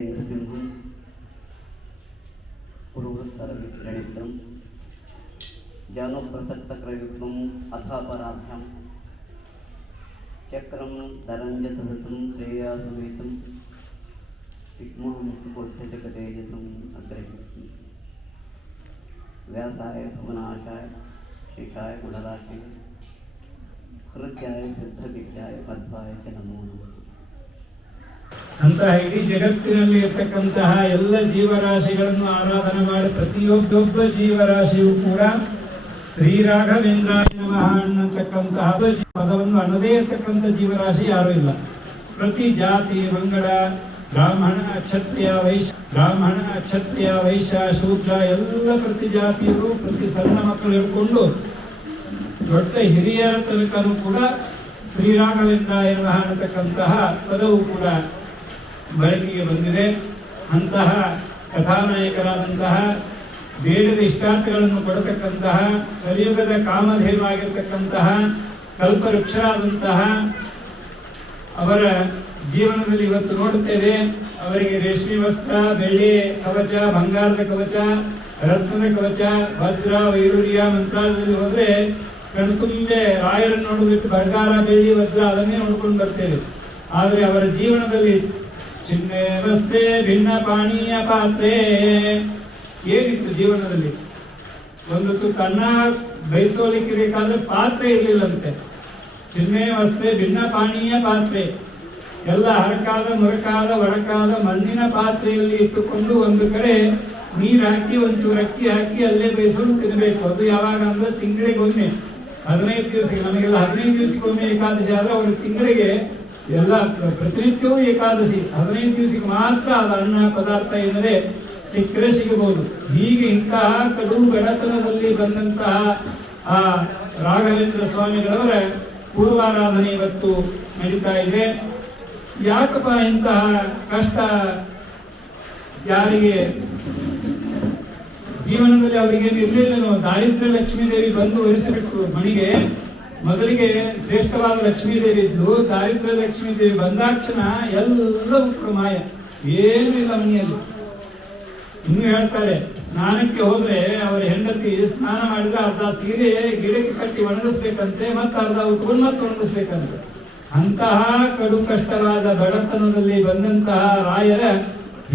सिंहं पुरुषरविक्रणितं जानप्रसक्तक्रयुक्तम् अथापराभ्यां चक्रं दरञ्जतहृतं श्रेयासमेतं विद्मोहमुक्तकोष्ठजगतेजसम् अग्रे व्यासाय भुवनाशाय शेषाय गुणराशे हृद्याय सिद्धविद्याय मध्वाय च नमो नमः। ಅಂತಹ ಇಡೀ ಜಗತ್ತಿನಲ್ಲಿ ಇರತಕ್ಕಂತಹ ಎಲ್ಲ ಜೀವರಾಶಿಗಳನ್ನು ಆರಾಧನೆ ಮಾಡಿ ಪ್ರತಿಯೊಬ್ಬೊಬ್ಬ ಜೀವರಾಶಿಯೂ ಕೂಡ ಶ್ರೀ ರಾಘವೇಂದ್ರಾಯ ನಮಃ ಅನ್ನತಕ್ಕಂತಹ ಪದವನ್ನು ಅನ್ನದೇ ಇರತಕ್ಕಂಥ ಜೀವರಾಶಿ ಯಾರೂ ಇಲ್ಲ. ಪ್ರತಿ ಜಾತಿ ಪಂಗಡ ಬ್ರಾಹ್ಮಣ ಕ್ಷತ್ರಿಯ ವೈಶ್ಯ ಶೂದ್ರ ಎಲ್ಲ ಪ್ರತಿ ಜಾತಿಯರು ಪ್ರತಿ ಸಣ್ಣ ಮಕ್ಕಳು ಹಿಡ್ಕೊಂಡು ದೊಡ್ಡ ಹಿರಿಯರ ತನಕನೂ ಕೂಡ ಶ್ರೀ ರಾಘವೇಂದ್ರಾಯ ನಮಃ ಅನ್ನತಕ್ಕಂತಹ ಪದವು ಕೂಡ ಬಳಕೆಗೆ ಬಂದಿದೆ. ಅಂತಹ ಕಥಾನಾಯಕರಾದಂತಹ ಬೇಡದ ಇಷ್ಟಾರ್ಥಗಳನ್ನು ಕೊಡತಕ್ಕಂತಹ ಕಲಿಯುಗದ ಕಾಮಧೇಯವಾಗಿರ್ತಕ್ಕಂತಹ ಕಲ್ಪವೃಕ್ಷರಾದಂತಹ ಅವರ ಜೀವನದಲ್ಲಿ ಇವತ್ತು ನೋಡುತ್ತೇವೆ. ಅವರಿಗೆ ರೇಷ್ಮೆ ವಸ್ತ್ರ, ಬೆಳ್ಳಿ ಕವಚ, ಬಂಗಾರದ ಕವಚ, ರತ್ನದ ಕವಚ, ವಜ್ರ, ವೈಡೂರ್ಯ ಮಂತ್ರಾಲಯದಲ್ಲಿ ಹೋದ್ರೆ ಕಣ್ತುಂಬೆ ರಾಯರನ್ನು ನೋಡಿಬಿಟ್ಟು ಬಂಗಾರ, ಬೆಳ್ಳಿ, ವಜ್ರ ಅದನ್ನೇ ನೋಡ್ಕೊಂಡು ಬರ್ತೇವೆ. ಆದರೆ ಅವರ ಜೀವನದಲ್ಲಿ ಚಿನ್ನೆ ವಸ್ತ್ರೆ ಭಿನ್ನ ಪಾನೀಯ ಪಾತ್ರೆ ಏನಿತ್ತು ಜೀವನದಲ್ಲಿ? ಒಂದು ತುತ್ತು ಅನ್ನ ಬಯಸೋಲಿಕ್ಕೆ ಬೇಕಾದ್ರೆ ಪಾತ್ರೆ ಇರಲಿಲ್ಲಂತೆ. ಚಿನ್ನೆ ವಸ್ತ್ರೆ ಭಿನ್ನ ಪಾನೀಯ ಪಾತ್ರೆ ಎಲ್ಲ ಹರಕಾದ ಮುರಕಾದ ಒಡಕಾದ ಮಣ್ಣಿನ ಪಾತ್ರೆಯಲ್ಲಿ ಇಟ್ಟುಕೊಂಡು ಒಂದು ಕಡೆ ನೀರು ಹಾಕಿ ಒಂಚೂರು ಅಕ್ಕಿ ಹಾಕಿ ಅಲ್ಲೇ ಬೇಯಿಸ್ಕೊಂಡು ತಿನ್ನಬೇಕು. ಅದು ಯಾವಾಗ ಅಂದ್ರೆ ತಿಂಗಳಿಗೊಮ್ಮೆ, 15 ದಿವಸಕ್ಕೆ. ನಮಗೆಲ್ಲ 15 ದಿವಸಕ್ಕೊಮ್ಮೆ ಏಕಾದಶಿ ಆದ್ರೆ ಅವರು ತಿಂಗಳಿಗೆ ಎಲ್ಲ ಪ್ರತಿನಿತ್ಯವೂ ಏಕಾದಶಿ. 15 ದಿವಸಕ್ಕೆ ಮಾತ್ರ ಅದು ಅನ್ನ ಪದಾರ್ಥ ಎಂದರೆ ಸಿಕ್ಕರೆ ಸಿಗಬಹುದು. ಹೀಗೆ ಇಂತಹ ಕಡು ಬಡತನದಲ್ಲಿ ಬಂದಂತಹ ಆ ರಾಘವೇಂದ್ರ ಸ್ವಾಮಿಗಳವರ ಪೂರ್ವಾರಾಧನೆ ಇವತ್ತು ನಡೀತಾ ಇದೆ. ಯಾಕಪ್ಪ ಇಂತಹ ಕಷ್ಟ? ಯಾರಿಗೆ ಜೀವನದಲ್ಲಿ ಅವರಿಗೇನು ಇರಲಿಲ್ಲನೋ ದಾರಿದ್ರ್ಯ ಲಕ್ಷ್ಮೀದೇವಿ ಬಂದು ಒರೆಸಿಬಿಟ್ಟು ಮಣಿಗೆ. ಮೊದಲಿಗೆ ಶ್ರೇಷ್ಠವಾದ ಲಕ್ಷ್ಮೀದೇವಿ ಇದ್ಲು. ದಾರಿದ್ರ್ಯ ಲಕ್ಷ್ಮೀದೇವಿ ಬಂದಾಕ್ಷಣ ಎಲ್ಲವೂ ಮಾಯ, ಏನೂ ಇಲ್ಲ ಮನೆಯಲ್ಲಿ. ಇನ್ನು ಹೇಳ್ತಾರೆ, ಸ್ನಾನಕ್ಕೆ ಹೋದ್ರೆ ಅವರ ಹೆಂಡತಿ ಸ್ನಾನ ಮಾಡಿದ್ರೆ ಅರ್ಧ ಸೀರೆ ಗಿಡಕ್ಕೆ ಕಟ್ಟಿ ಒಣಗಿಸ್ಬೇಕಂತೆ, ಮತ್ತೆ ಅರ್ಧ ಉಟ್ಕೊಂಡು ಮತ್ತೆ ಒಣಗಿಸ್ಬೇಕಂತೆ. ಅಂತಹ ಕಡು ಕಷ್ಟವಾದ ಬಡತನದಲ್ಲಿ ಬಂದಂತಹ ರಾಯರ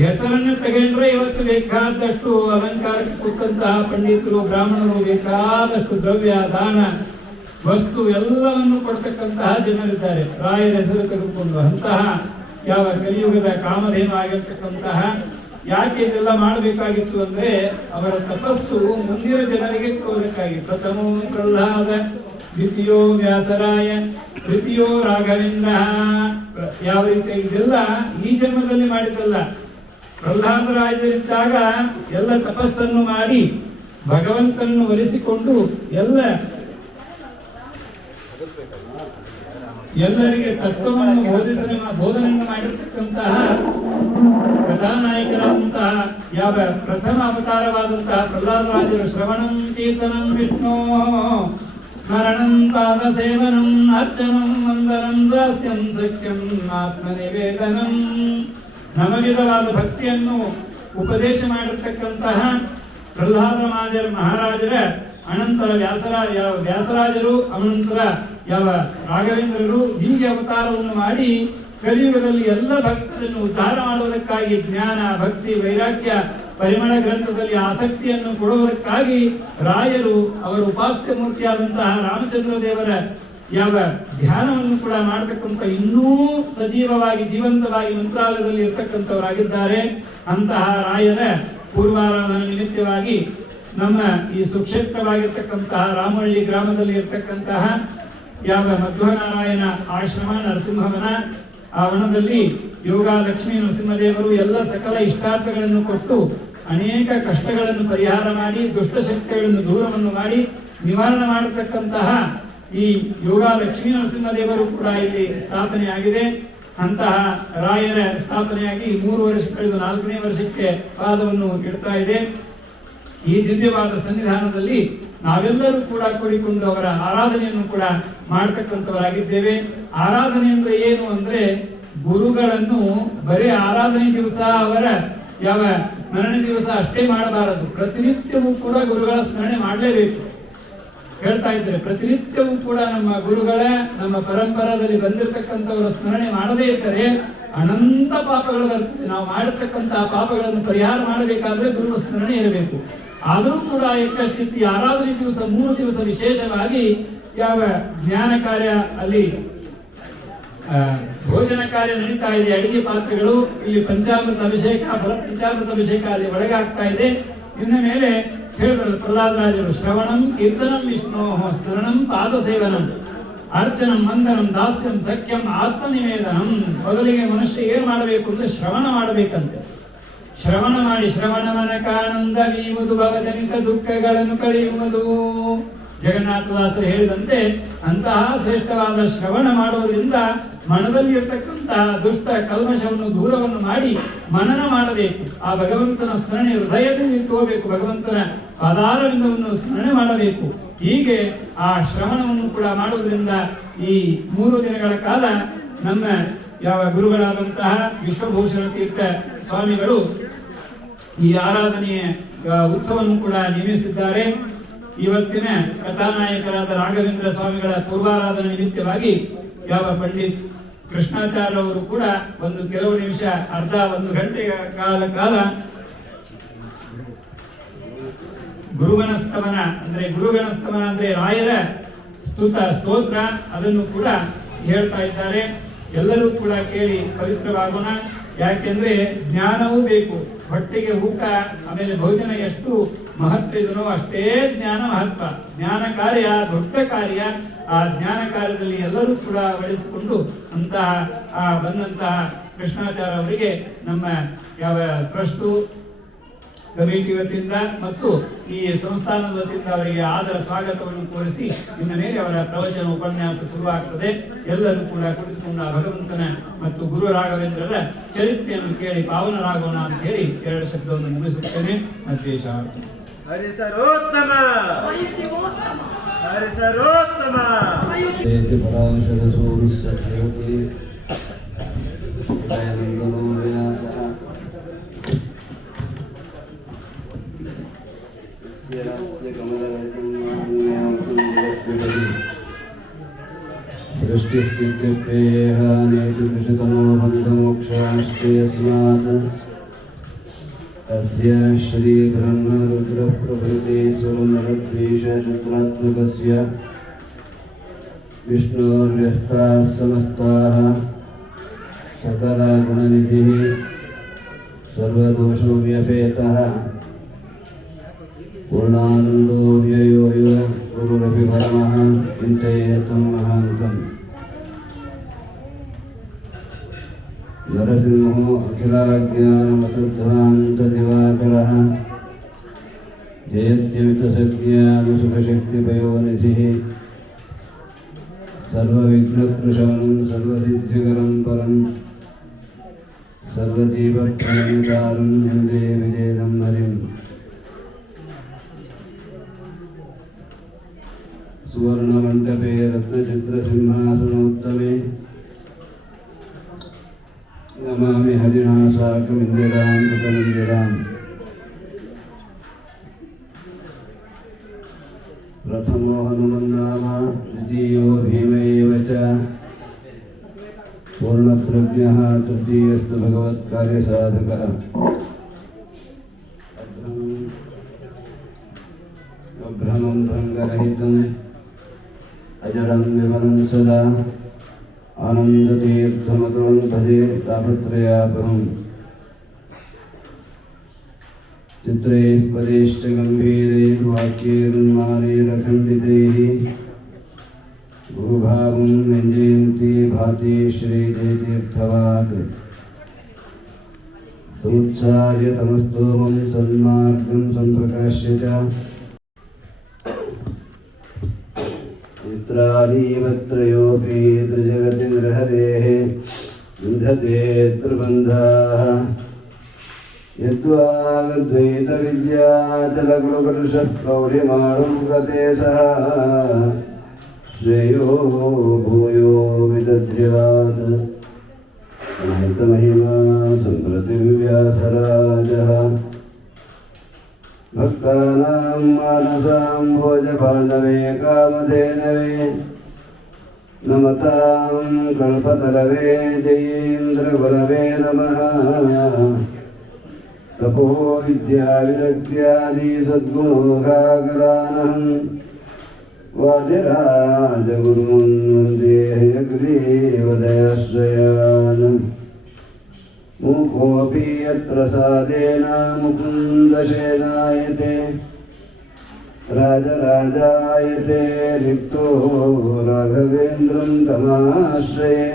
ಹೆಸರನ್ನು ತಗೊಂಡ್ರೆ ಇವತ್ತು ಬೇಕಾದಷ್ಟು ಅಲಂಕಾರಕ್ಕೆ ಕೂತಂತಹ ಪಂಡಿತರು, ಬ್ರಾಹ್ಮಣರು ಬೇಕಾದಷ್ಟು ದ್ರವ್ಯ, ದಾನ, ವಸ್ತು ಎಲ್ಲವನ್ನು ಕೊಡ್ತಕ್ಕಂತಹ ಜನರಿದ್ದಾರೆ ರಾಯರ ಹೆಸರು ತೆಗೆದುಕೊಂಡು. ಅಂತಹ ಯಾವ ಕಲಿಯುಗದ ಕಾಮಧೇನು ಆಗಿರ್ತಕ್ಕಂತಹ ಯಾಕೆ ಇದೆಲ್ಲ ಮಾಡಬೇಕಾಗಿತ್ತು ಅಂದ್ರೆ ಅವರ ತಪಸ್ಸು ಮುಂದಿನ ಜನರಿಗೆ ತೋರಕ್ಕಾಗಿ. ಪ್ರಥಮೋ ಪ್ರಹ್ಲಾದ, ದ್ವಿತೀಯೋ ವ್ಯಾಸರಾಯ, ತೃತೀಯೋ ರಾಘವೇಂದ್ರ. ಯಾವ ರೀತಿ ಇದೆಲ್ಲ ಈ ಜನ್ಮದಲ್ಲಿ ಮಾಡಿದ್ದಲ್ಲ. ಪ್ರಹ್ಲಾದರಾಜರಿದ್ದಾಗ ಎಲ್ಲ ತಪಸ್ಸನ್ನು ಮಾಡಿ ಭಗವಂತನನ್ನು ಒಲಿಸಿಕೊಂಡು ಎಲ್ಲರಿಗೆ ತತ್ವವನ್ನು ಬೋಧನೆಯನ್ನು ಮಾಡಿರ್ತಕ್ಕಂತಹ ಕಥಾನಾಯಕರಾದಂತಹ ಯಾವ ಪ್ರಥಮ ಅವತಾರವಾದಂತಹ ಪ್ರಹ್ಲಾದರಾಜರು ಶ್ರವಣಂ ಕೀರ್ತನಂ ವಿಷ್ಣೋ ಸ್ಮರಣಂ ಪಾದ ಸೇವನಂ ಅರ್ಚನಂ ವಂದನಂ ದಾಸ್ಯಂ ಸತ್ಯಂ ಆತ್ಮನಿವೇದನಂ ನವವಿಧವಾದ ಭಕ್ತಿಯನ್ನು ಉಪದೇಶ ಮಾಡಿರ್ತಕ್ಕಂತಹ ಪ್ರಹ್ಲಾದ ಮಹಾರಾಜರ ಅನಂತರ ವ್ಯಾಸರಾಜರು, ಅನಂತರ ಯಾವ ರಾಘವೇಂದ್ರರು ಹೀಗೆ ಅವತಾರವನ್ನು ಮಾಡಿ ಕಲಿಯುಗದಲ್ಲಿ ಎಲ್ಲ ಭಕ್ತರನ್ನು ಉದ್ಧಾರ ಮಾಡುವುದಕ್ಕಾಗಿ ಜ್ಞಾನ, ಭಕ್ತಿ, ವೈರಾಗ್ಯ, ಪರಿಮಳ ಗ್ರಂಥದಲ್ಲಿ ಆಸಕ್ತಿಯನ್ನು ಕೊಡುವುದಕ್ಕಾಗಿ ರಾಯರು ಅವರ ಉಪಾಸ್ಯ ಮೂರ್ತಿಯಾದಂತಹ ರಾಮಚಂದ್ರ ದೇವರ ಯಾವ ಧ್ಯಾನವನ್ನು ಕೂಡ ಮಾಡತಕ್ಕಂಥ ಇನ್ನೂ ಸಜೀವವಾಗಿ ಜೀವಂತವಾಗಿ ಮಂತ್ರಾಲಯದಲ್ಲಿ ಇರ್ತಕ್ಕಂಥವರಾಗಿದ್ದಾರೆ. ಅಂತಹ ರಾಯರ ಪೂರ್ವಾರಾಧನೆ ನಿಮಿತ್ತವಾಗಿ ನಮ್ಮ ಈ ಸುಕ್ಷೇತ್ರವಾಗಿರ್ತಕ್ಕಂತಹ ರಾಮಹಳ್ಳಿ ಗ್ರಾಮದಲ್ಲಿ ಇರ್ತಕ್ಕಂತಹ ಯಾವ ಮಧ್ವನಾರಾಯಣ ಆಶ್ರಮ ನರಸಿಂಹವನ, ಆ ವನದಲ್ಲಿ ಯೋಗ ಲಕ್ಷ್ಮೀ ನರಸಿಂಹದೇವರು ಎಲ್ಲ ಸಕಲ ಇಷ್ಟಾರ್ಥಗಳನ್ನು ಕೊಟ್ಟು ಅನೇಕ ಕಷ್ಟಗಳನ್ನು ಪರಿಹಾರ ಮಾಡಿ ದುಷ್ಟಶಕ್ತಿಗಳನ್ನು ದೂರವನ್ನು ಮಾಡಿ ನಿವಾರಣೆ ಮಾಡತಕ್ಕಂತಹ ಈ ಯೋಗ ಲಕ್ಷ್ಮೀ ನರಸಿಂಹದೇವರು ಕೂಡ ಇಲ್ಲಿ ಸ್ಥಾಪನೆಯಾಗಿದೆ. ಅಂತಹ ರಾಯರ ಸ್ಥಾಪನೆಯಾಗಿ 3 ವರ್ಷ ಕಳೆದು 4ನೇ ವರ್ಷಕ್ಕೆ ಪಾದವನ್ನು ಇಡ್ತಾ ಇದೆ. ಈ ದಿವ್ಯವಾದ ಸನ್ನಿಧಾನದಲ್ಲಿ ನಾವೆಲ್ಲರೂ ಕೂಡ ಕೂಡಿಕೊಂಡು ಅವರ ಆರಾಧನೆಯನ್ನು ಕೂಡ ಮಾಡತಕ್ಕಂಥವರಾಗಿದ್ದೇವೆ. ಆರಾಧನೆ ಅಂದ್ರೆ ಏನು ಅಂದ್ರೆ ಗುರುಗಳನ್ನು ಬರೀ ಆರಾಧನೆ ದಿವಸ ಅವರ ಯಾವ ಸ್ಮರಣೆ ದಿವಸ ಅಷ್ಟೇ ಮಾಡಬಾರದು, ಪ್ರತಿನಿತ್ಯವೂ ಕೂಡ ಗುರುಗಳ ಸ್ಮರಣೆ ಮಾಡಲೇಬೇಕು. ಹೇಳ್ತಾ ಇದ್ರೆ ಪ್ರತಿನಿತ್ಯವೂ ಕೂಡ ನಮ್ಮ ಗುರುಗಳ ನಮ್ಮ ಪರಂಪರಾದಲ್ಲಿ ಬಂದಿರತಕ್ಕಂಥವರ ಸ್ಮರಣೆ ಮಾಡದೇ ಇದ್ದರೆ ಅನಂತ ಪಾಪಗಳು ಬರ್ತದೆ. ನಾವು ಮಾಡಿರ್ತಕ್ಕಂತಹ ಪಾಪಗಳನ್ನು ಪರಿಹಾರ ಮಾಡಬೇಕಾದ್ರೆ ಗುರುಗಳ ಸ್ಮರಣೆ ಇರಬೇಕು. ಆದರೂ ಕೂಡ ಏಕಸ್ಥಿತಿ ಆರಾಧನೆ ದಿವಸ 3 ದಿವಸ ವಿಶೇಷವಾಗಿ ಯಾವ ಜ್ಞಾನ ಕಾರ್ಯ ಅಲ್ಲಿ ಭೋಜನ ಕಾರ್ಯ ನಡೀತಾ ಇದೆ. ಅಡಿಗೆ ಪಾತ್ರೆಗಳು ಇಲ್ಲಿ ಪಂಚಾಮೃತ ಅಭಿಷೇಕ, ಪಂಚಾಮೃತ ಅಭಿಷೇಕ ಅಲ್ಲಿ ಒಳಗಾಗ್ತಾ ಇದೆ. ಇನ್ನ ಮೇಲೆ ಹೇಳಿದ್ರು ಪ್ರಹ್ಲಾದರಾಜರು, ಶ್ರವಣಂ ಕೀರ್ತನಂ ವಿಷ್ಣೋ ಸ್ಮರಣಂ ಪಾದ ಸೇವನಂ ಅರ್ಚನಂ ಮಂದನಂ ದಾಸ್ಯಂ ಸಖ್ಯಂ ಆತ್ಮನಿವೇದನಂ. ಮೊದಲಿಗೆ ಮನುಷ್ಯ ಏನ್ ಮಾಡಬೇಕು ಅಂದ್ರೆ ಶ್ರವಣ ಮಾಡಬೇಕಂತೆ. ಶ್ರವಣ ಮಾಡಿ ಶ್ರವಣವನಕಾನಂದ ವೀವುದು ಭವಜನಿತ ದುಃಖಗಳನ್ನು ಕಳೆಯುವುದು. ಜಗನ್ನಾಥದಾಸರು ಹೇಳಿದಂತೆ ಅಂತಹ ಶ್ರೇಷ್ಠವಾದ ಶ್ರವಣ ಮಾಡುವುದರಿಂದ ಮನದಲ್ಲಿ ಇರತಕ್ಕಂತಹ ದುಷ್ಟ ಕಲ್ಮಶವನ್ನು ದೂರವನ್ನು ಮಾಡಿ ಮನನ ಮಾಡಬೇಕು. ಆ ಭಗವಂತನ ಸ್ಮರಣೆ ಹೃದಯದಲ್ಲಿ ಇಟ್ಕೋಬೇಕು, ಭಗವಂತನ ಪಾದಾರವಿಂದವನ್ನು ಸ್ಮರಣೆ ಮಾಡಬೇಕು. ಹೀಗೆ ಆ ಶ್ರವಣವನ್ನು ಕೂಡ ಮಾಡುವುದರಿಂದ ಈ 3 ದಿನಗಳ ಕಾಲ ನಮ್ಮ ಯಾವ ಗುರುಗಳಾದಂತಹ ವಿಶ್ವಭೂಷಣ ತೀರ್ಥ ಸ್ವಾಮಿಗಳು ಈ ಆರಾಧನೆಯ ಉತ್ಸವವನ್ನು ಕೂಡ ನೇಮಿಸಿದ್ದಾರೆ. ಇವತ್ತಿನ ಕಥಾನಾಯಕರಾದ ರಾಘವೇಂದ್ರ ಸ್ವಾಮಿಗಳ ಪೂರ್ವಾರಾಧನೆ ನಿಮಿತ್ತವಾಗಿ ಯಾವ ಪಂಡಿತ್ ಕೃಷ್ಣಾಚಾರ್ಯ ಅವರು ಕೂಡ ಕೆಲವು ನಿಮಿಷ ಅರ್ಧ 1 ಗಂಟೆಯ ಕಾಲ ಗುರುಗಣಸ್ತವನ ಅಂದ್ರೆ ರಾಯರ ಸ್ತೋತ್ರ ಅದನ್ನು ಕೂಡ ಹೇಳ್ತಾ ಇದ್ದಾರೆ. ಎಲ್ಲರೂ ಕೂಡ ಕೇಳಿ ಪವಿತ್ರವಾಗೋಣ. ಯಾಕೆಂದ್ರೆ ಜ್ಞಾನವೂ ಬೇಕು, ಹೊಟ್ಟೆಗೆ ಊಟ ಆಮೇಲೆ ಭೋಜನ ಎಷ್ಟು ಮಹತ್ವ ಇದನೋ ಅಷ್ಟೇ ಜ್ಞಾನ ಮಹತ್ವ. ಜ್ಞಾನ ಕಾರ್ಯ ದೊಡ್ಡ ಕಾರ್ಯ. ಆ ಜ್ಞಾನ ಕಾರ್ಯದಲ್ಲಿ ಎಲ್ಲರೂ ಕೂಡ ಬಳಸಿಕೊಂಡು ಬಂದಂತಹ ಕೃಷ್ಣಾಚಾರ್ಯ ಅವರಿಗೆ ನಮ್ಮ ಯಾವ ಟ್ರಸ್ಟು ಕಮಿಟಿ ವತಿಯಿಂದ ಮತ್ತು ಈ ಸಂಸ್ಥಾನದ ವತಿಯಿಂದ ಅವರಿಗೆ ಆದರ ಸ್ವಾಗತವನ್ನು ಕೋರಿಸಿ ಇನ್ನ ಮೇಲೆ ಅವರ ಪ್ರವಚನ ಉಪನ್ಯಾಸ ಶುರುವಾಗ್ತದೆ. ಎಲ್ಲರೂ ಕೂಡ ಕುಳಿತುಕೊಂಡ ಭಗವಂತನ ಮತ್ತು ಗುರು ರಾಘವೇಂದ್ರರ ಚರಿತ್ರೆಯನ್ನು ಕೇಳಿ ಪಾವನರಾಗೋಣ ಅಂತ ಹೇಳಿ 2 ಶಬ್ದವನ್ನು ಮುಗಿಸುತ್ತೇನೆ. ಮಧ್ವೇಶ ಹರಿ ಸರ್ವೋತ್ತಮ ಹರಿ ಸರ್ವೋತ್ತಮ ಪರಾಶರ ಸೂರ್ಯಸತ್ಯವತಿ ದಯಾನಂದನೋ ವ್ಯಾಸಃ सृष्टिस्थित्यप्येहानेतुषतमो बन्धमोक्षाश्चयस्मात् तस्य श्रीब्रह्मरुद्रप्रभृतिसुरनरद्वेषशत्रात्मकस्य विष्णोर्व्यस्ताः समस्ताः सकलगुणनिधिः सर्वदोषव्यपेतः पूर्णानन्दो व्ययो यो गुरुरपि परमः चिन्तयेतं महान्तम् नरसिंहो अखिलाज्ञानमतध्वान्तदिवाकरः जयत्यमितसज्ञानसुखशक्तिपयोनिधिः सर्वविघ्नप्रशमनं सर्वसिद्धिकरं परं सर्वजीवप्रणितारं वन्दे विजयदं हरिम् सुवर्णमण्डपे रत्नचित्रसिंहासनोत्तमे नमामि हरिणा साकमिन्दिरां कृतमन्दिराम् प्रथमो हनुमन्नाम द्वितीयो भीम एव च पूर्णप्रज्ञः तृतीयस्तु भगवत्कार्यसाधकः अभ्रमं भङ्गरहितम् अजडं विमलं सदा आनन्दतीर्थमतुलं भजे तापत्रयापहम् चित्रैः पदैश्च गम्भीरैः वाक्यैर्मानैरखण्डितैः गुरुभावं व्यञ्जयन्ती भाति श्रीजयतीर्थवाक् समुत्सार्य तमस्तोमं सन्मार्गं सम्प्रकाश्य च मित्राणीवत्रयोऽपि त्रिजगतिर्हरेः विन्धते प्रबन्धाः यद्वागद्वैतविद्याचलकुलकलुषप्रौढिमाणुं गते सः श्रेयो भूयो विदध्यात् महिमा सम्प्रतिव्यासराजः भक्तानां मानसां भोजभानवे कामधेनवे नमतां कल्पतरवे जयेन्द्रगुरवे नमः तपो विद्याविरक्त्यादि सद्गुणोघाकरानहं वादिराजगुरून् वन्दे हयग्रीवदयाश्रयान् मूकोऽपि यत्प्रसादेन मुकुन्दशेनायते राजराजायते रिक्तो राघवेन्द्रं तमाश्रये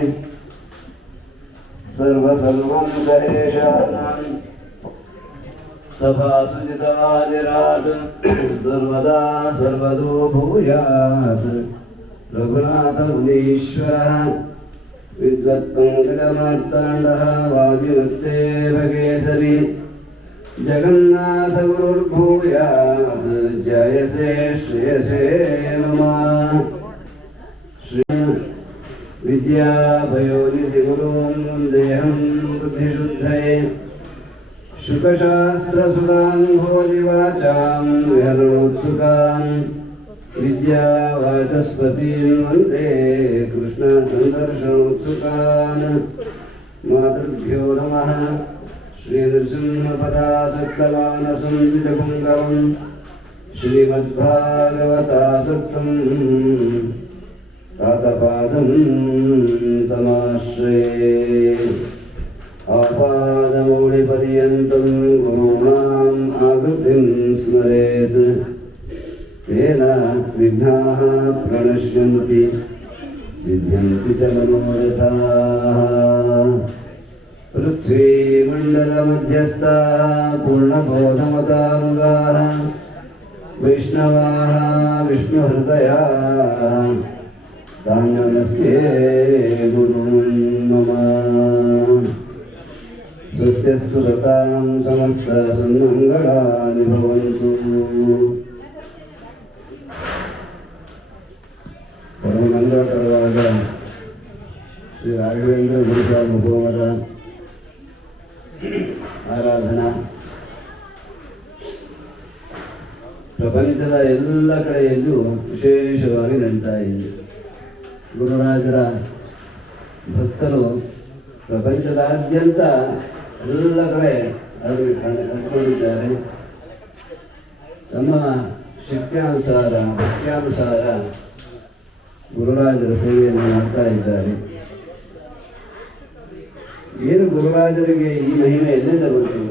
सर्वसर्वं सहेशानां सभासुजितादिराट् सर्वदा सर्वदो भूयात् रघुनाथमुनीश्वरः विद्वत्पङ्कजमार्ताण्डः वादिवत्तेभकेसरी जगन्नाथगुरुर्भूयात् जयसे श्रेयसे मम श्री विद्याभयोनिधिगुरुं वन्देऽहं बुद्धिशुद्धये शुकशास्त्रसुरान् भोजिवाचां विहरणोत्सुकान् विद्यावाचस्पतीन् वन्दे कृष्णसन्दर्शनोत्सुकान् मातृभ्यो नमः श्रीनृसिंहपदासक्तमानसं द्विजपुङ्गवं श्रीमद्भागवतासक्तं तातपादं तमाश्रये आपादमौलिपर्यन्तं गुरूणाम् आकृतिं स्मरेत् तेन विघ्नाः प्रणश्यन्ति सिद्ध्यन्ति च मनोरथाः पृथ्वीमण्डलमध्यस्थाः पूर्णबोधमतानुगाः वैष्णवाः विष्णुहृदयाः तान् नमस्ये गुरून् मम स्वस्त्यस्तु सतां समस्तसन्मङ्गलानि भवन्तु ಪರಮಮಂಗಳಕರವಾದ ಶ್ರೀ ರಾಘವೇಂದ್ರ ಗುರುಸಾರ್ವಭೌಮರ ಆರಾಧನಾ ಪ್ರಪಂಚದ ಎಲ್ಲ ಕಡೆಯಲ್ಲೂ ವಿಶೇಷವಾಗಿ ನಡೀತಾ ಇದೆ. ಗುರುರಾಜರ ಭಕ್ತರು ಪ್ರಪಂಚದಾದ್ಯಂತ ಎಲ್ಲ ಕಡೆ ಹರಡಿಕೊಂಡಿದ್ದಾರೆ. ತಮ್ಮ ಶಕ್ತ್ಯಾನುಸಾರ ಭಕ್ತ್ಯಾನುಸಾರ ಗುರುರಾಜರ ಸೇವೆಯನ್ನು ಮಾಡ್ತಾ ಇದ್ದಾರೆ. ಏನು ಗುರುರಾಜರಿಗೆ ಈ ಮಹಿಮೆ ಎಲ್ಲಿಂದ ಬಂತು?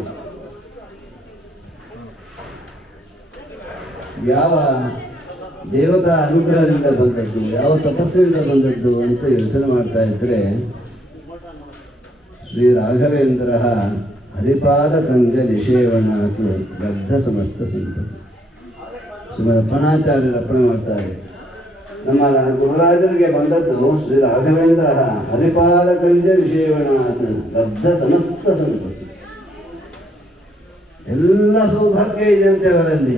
ಯಾವ ದೇವತಾ ಅನುಗ್ರಹದಿಂದ ಬಂದದ್ದು, ಯಾವ ತಪಸ್ಸಿನಿಂದ ಬಂದದ್ದು ಅಂತ ಯೋಚನೆ ಮಾಡ್ತಾ ಇದ್ದರೆ ಶ್ರೀ ರಾಘವೇಂದ್ರ ಹರಿಪಾದ ಕಂಜ ನಿಷೇವಣಾತ್ ಲಬ್ಧ ಸಮಸ್ತ ಸಂಪತ್ತು. ಶ್ರೀಮದ್ ಅಪ್ಪಣಾಚಾರ್ಯರು ಅರ್ಪಣೆ ಮಾಡ್ತಾರೆ. ನಮ್ಮ ಗುರುರಾಜರಿಗೆ ಬಂದದ್ದು ಶ್ರೀ ರಾಘವೇಂದ್ರ ಹರಿಪಾದ ಕಂಜ ನಿಷೇವಣಾತ್ ಲಬ್ಧ ಸಮಸ್ತ ಸಂಪತ್ತು. ಎಲ್ಲ ಸೌಭಾಗ್ಯ ಇದೆ ಅಂತೆ ಅವರಲ್ಲಿ.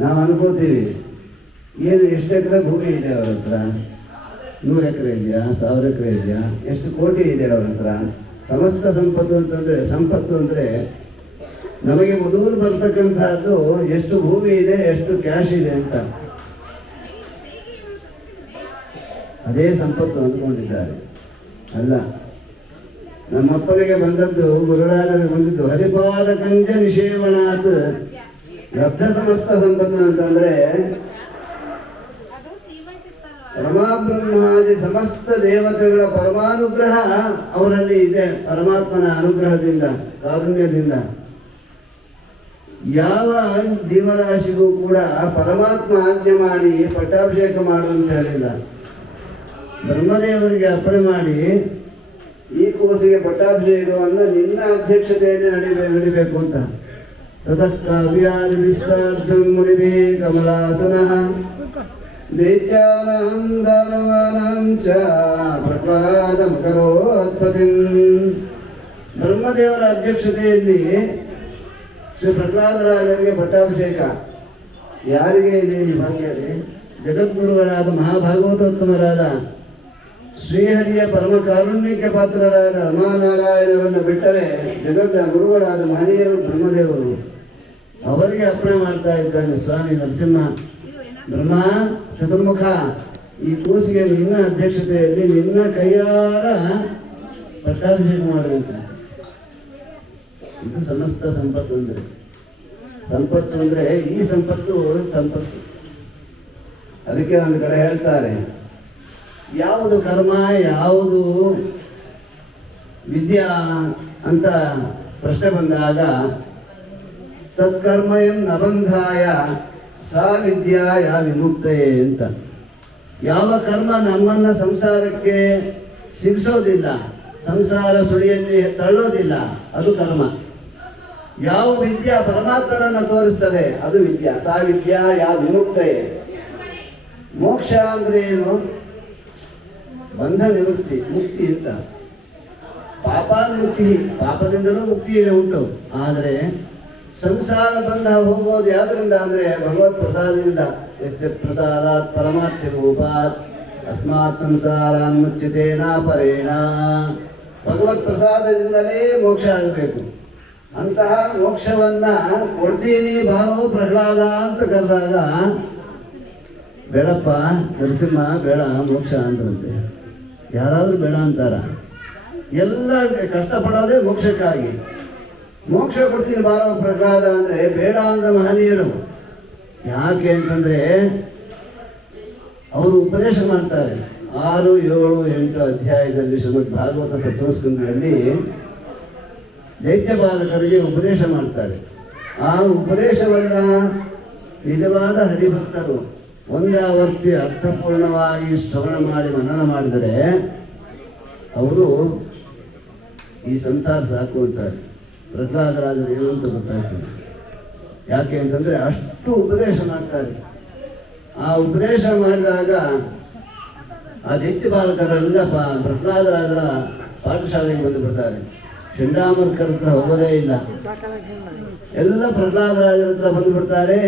ನಾವು ಅನ್ಕೋತೀವಿ ಏನು ಎಷ್ಟು ಎಕರೆ ಭೂಮಿ ಇದೆ ಅವರ ಹತ್ರ? 100 ಎಕರೆ ಇದೆಯಾ, 1000 ಎಕರೆ ಇದೆಯಾ, ಎಷ್ಟು ಕೋಟಿ ಇದೆ ಅವರ ಹತ್ರ? ಸಮಸ್ತ ಸಂಪತ್ತು ಅಂತಂದರೆ, ಸಂಪತ್ತು ಅಂದರೆ ನಮಗೆ ಮೊದಲು ಬರ್ತಕ್ಕಂಥದ್ದು ಎಷ್ಟು ಭೂಮಿ ಇದೆ, ಎಷ್ಟು ಕ್ಯಾಶ್ ಇದೆ ಅಂತ, ಅದೇ ಸಂಪತ್ತು ಅಂದ್ಕೊಂಡಿದ್ದಾರೆ. ಅಲ್ಲ, ನಮ್ಮಪ್ಪನಿಗೆ ಬಂದದ್ದು, ಗುರುರಾಜರಿಗೆ ಬಂದಿದ್ದು ಹರಿಪಾದ ಕಂಜ ನಿಷೇವಣಾತ್ ಲಬ್ಧ ಸಮಸ್ತ ಸಂಪತ್ತು ಅಂತಂದರೆ ಪರಮಾಬ್ರಹ್ಮಾದಿ ಸಮಸ್ತ ದೇವತೆಗಳ ಪರಮಾನುಗ್ರಹ ಅವರಲ್ಲಿ ಇದೆ. ಪರಮಾತ್ಮನ ಅನುಗ್ರಹದಿಂದ, ಕಾರುಣ್ಯದಿಂದ ಯಾವ ಜೀವರಾಶಿಗೂ ಕೂಡ ಪರಮಾತ್ಮ ಆಜ್ಞೆ ಮಾಡಿ ಪಟ್ಟಾಭಿಷೇಕ ಮಾಡು ಅಂತ ಹೇಳಿಲ್ಲ. ಬ್ರಹ್ಮದೇವರಿಗೆ ಅರ್ಪಣೆ ಮಾಡಿ ಈ ಕೋಸಿಗೆ ಪಟ್ಟಾಭಿಷೇಕವನ್ನು ನಿನ್ನ ಅಧ್ಯಕ್ಷತೆಯಲ್ಲಿ ನಡಿಬೇಕು ಅಂತ. ತತಃ ಕಾವ್ಯಾದಿ ವಿಸ್ಸಾರ್ಧಂ ಮುನಿಭಿಃ ಕಮಲಾಸನಃ ದೈತ್ಯಾನಾಂ ದಾನವಾನಾಂ ಚ ಪ್ರಹ್ಲಾದಮಕರೋತ್ಪತ್ತಿಂ. ಬ್ರಹ್ಮದೇವರ ಅಧ್ಯಕ್ಷತೆಯಲ್ಲಿ ಶ್ರೀ ಪ್ರಹ್ಲಾದರಾಜರಿಗೆ ಪಟ್ಟಾಭಿಷೇಕ. ಯಾರಿಗೆ ಇದೆ ಈ ಭಾಗ್ಯ? ಜಗದ್ಗುರುಗಳಾದ ಮಹಾಭಾಗವತೋತ್ತಮರಾದ ಶ್ರೀಹರಿಯ ಪರಮ ಕಾರುಣ್ಯಕ್ಕೆ ಪಾತ್ರರಾದ ರಮಾನಾರಾಯಣರನ್ನು ಬಿಟ್ಟರೆ ಜಗತ್ತಿನ ಗುರುಗಳಾದ ಮಹನೀಯರು ಬ್ರಹ್ಮದೇವರು ಅವರಿಗೆ ಅರ್ಪಣೆ ಮಾಡ್ತಾ ಇದ್ದಾನೆ ಸ್ವಾಮಿ ನರಸಿಂಹ. ಬ್ರಹ್ಮ ಚತುರ್ಮುಖ, ಈ ಕೂಸಿಗೆ ನಿನ್ನ ಅಧ್ಯಕ್ಷತೆಯಲ್ಲಿ ನಿನ್ನ ಕೈಯಾರ ಪಟ್ಟಾಭಿಷೇಕ ಮಾಡಬೇಕು. ಇದು ಸಮಸ್ತ ಸಂಪತ್ತು ಅಂದರೆ. ಸಂಪತ್ತು ಅಂದರೆ ಈ ಸಂಪತ್ತು ಸಂಪತ್ತು. ಅದಕ್ಕೆ ಒಂದು ಕಡೆ ಹೇಳ್ತಾರೆ, ಯಾವುದು ಕರ್ಮ ಯಾವುದು ವಿದ್ಯಾ ಅಂತ ಪ್ರಶ್ನೆ ಬಂದಾಗ ತತ್ಕರ್ಮಯಂ ನಬಂಧಾಯ ಸಾ ವಿದ್ಯಾಯ ವಿಮುಕ್ತಯೇ ಅಂತ. ಯಾವ ಕರ್ಮ ನಮ್ಮನ್ನು ಸಂಸಾರಕ್ಕೆ ಸಿಗಿಸೋದಿಲ್ಲ, ಸಂಸಾರ ಸುಳಿಯಲ್ಲಿ ತಳ್ಳೋದಿಲ್ಲ, ಅದು ಕರ್ಮ. ಯಾವ ವಿದ್ಯಾ ಪರಮಾತ್ಮನನ್ನು ತೋರಿಸ್ತದೆ ಅದು ವಿದ್ಯಾ. ಸಾ ವಿದ್ಯಾ ಯಾ ವಿಮುಕ್ತಯೇ. ಮೋಕ್ಷ ಅಂದ್ರೆ ಏನು? ಬಂಧ ನಿವೃತ್ತಿ, ಮುಕ್ತಿ ಅಂತ. ಪಾಪಾನ್ಮುಕ್ತಿ, ಪಾಪದಿಂದಲೂ ಮುಕ್ತಿ ಇದೆ ಉಂಟು. ಆದರೆ ಸಂಸಾರ ಬಂಧ ಹೋಗೋದು ಯಾವುದರಿಂದ ಅಂದರೆ ಭಗವತ್ ಪ್ರಸಾದದಿಂದ. ಯಸ್ಯ ಪ್ರಸಾದಾತ್ ಪರಮಾರ್ಥಿ ರೂಪಾತ್ ಅಸ್ಮಾತ್ ಸಂಸಾರಾನ್ಮುಚ್ಯತೆ ನ ಪರೇಣ. ಭಗವತ್ ಪ್ರಸಾದದಿಂದಲೇ ಮೋಕ್ಷ ಆಗಬೇಕು. ಅಂತಹ ಮೋಕ್ಷವನ್ನ ಕೊಡ್ತೀನಿ ಬಾರೋ ಪ್ರಹ್ಲಾದ ಅಂತ ಕರೆದಾಗ ಬೇಡಪ್ಪ ನರಸಿಂಹ ಬೇಡ ಮೋಕ್ಷ ಅಂತಂತೆ. ಯಾರಾದರೂ ಬೇಡ ಅಂತಾರ? ಎಲ್ಲ ಕಷ್ಟಪಡೋದೇ ಮೋಕ್ಷಕ್ಕಾಗಿ. ಮೋಕ್ಷ ಕೊಡ್ತೀನಿ ಬಾರೋ ಪ್ರಹ್ಲಾದ ಅಂದರೆ ಬೇಡ ಅಂತ ಮಹನೀಯರು. ಯಾಕೆ ಅಂತಂದರೆ ಅವರು ಉಪದೇಶ ಮಾಡ್ತಾರೆ. 6, 7, 8 ಅಧ್ಯಾಯದಲ್ಲಿ ಶ್ರೀಮದ್ ಭಾಗವತ ಸಪ್ತಮಸ್ಕಂದದಲ್ಲಿ ದೈತ್ಯ ಬಾಲಕರಿಗೆ ಉಪದೇಶ ಮಾಡ್ತಾರೆ. ಆ ಉಪದೇಶವನ್ನು ನಿಜವಾದ ಹರಿಭಕ್ತರು ಒಂದಾವರ್ತಿ ಅರ್ಥಪೂರ್ಣವಾಗಿ ಶ್ರವಣ ಮಾಡಿ ಮನನ ಮಾಡಿದರೆ ಅವರು ಈ ಸಂಸಾರ ಸಾಕು ಅಂತಾರೆ. ಪ್ರಹ್ಲಾದರಾಜರು ಏನು ಅಂತ ಗೊತ್ತಾಗ್ತದೆ. ಯಾಕೆ ಅಂತಂದರೆ ಅಷ್ಟು ಉಪದೇಶ ಮಾಡ್ತಾರೆ. ಆ ಉಪದೇಶ ಮಾಡಿದಾಗ ಆ ದೈತ್ಯ ಬಾಲಕರೆಲ್ಲ ಪ್ರಹ್ಲಾದರಾಜರ ಪಾಠಶಾಲೆಗೆ ಬಂದು ಬಿಡ್ತಾರೆ. ಚಂಡಾಮರ್ಕರ ಹತ್ರ ಹೋಗೋದೇ ಇಲ್ಲ. ಎಲ್ಲ ಪ್ರಹ್ಲಾದರಾಜರ ಹತ್ರ ಬಂದುಬಿಡ್ತಾರೆ.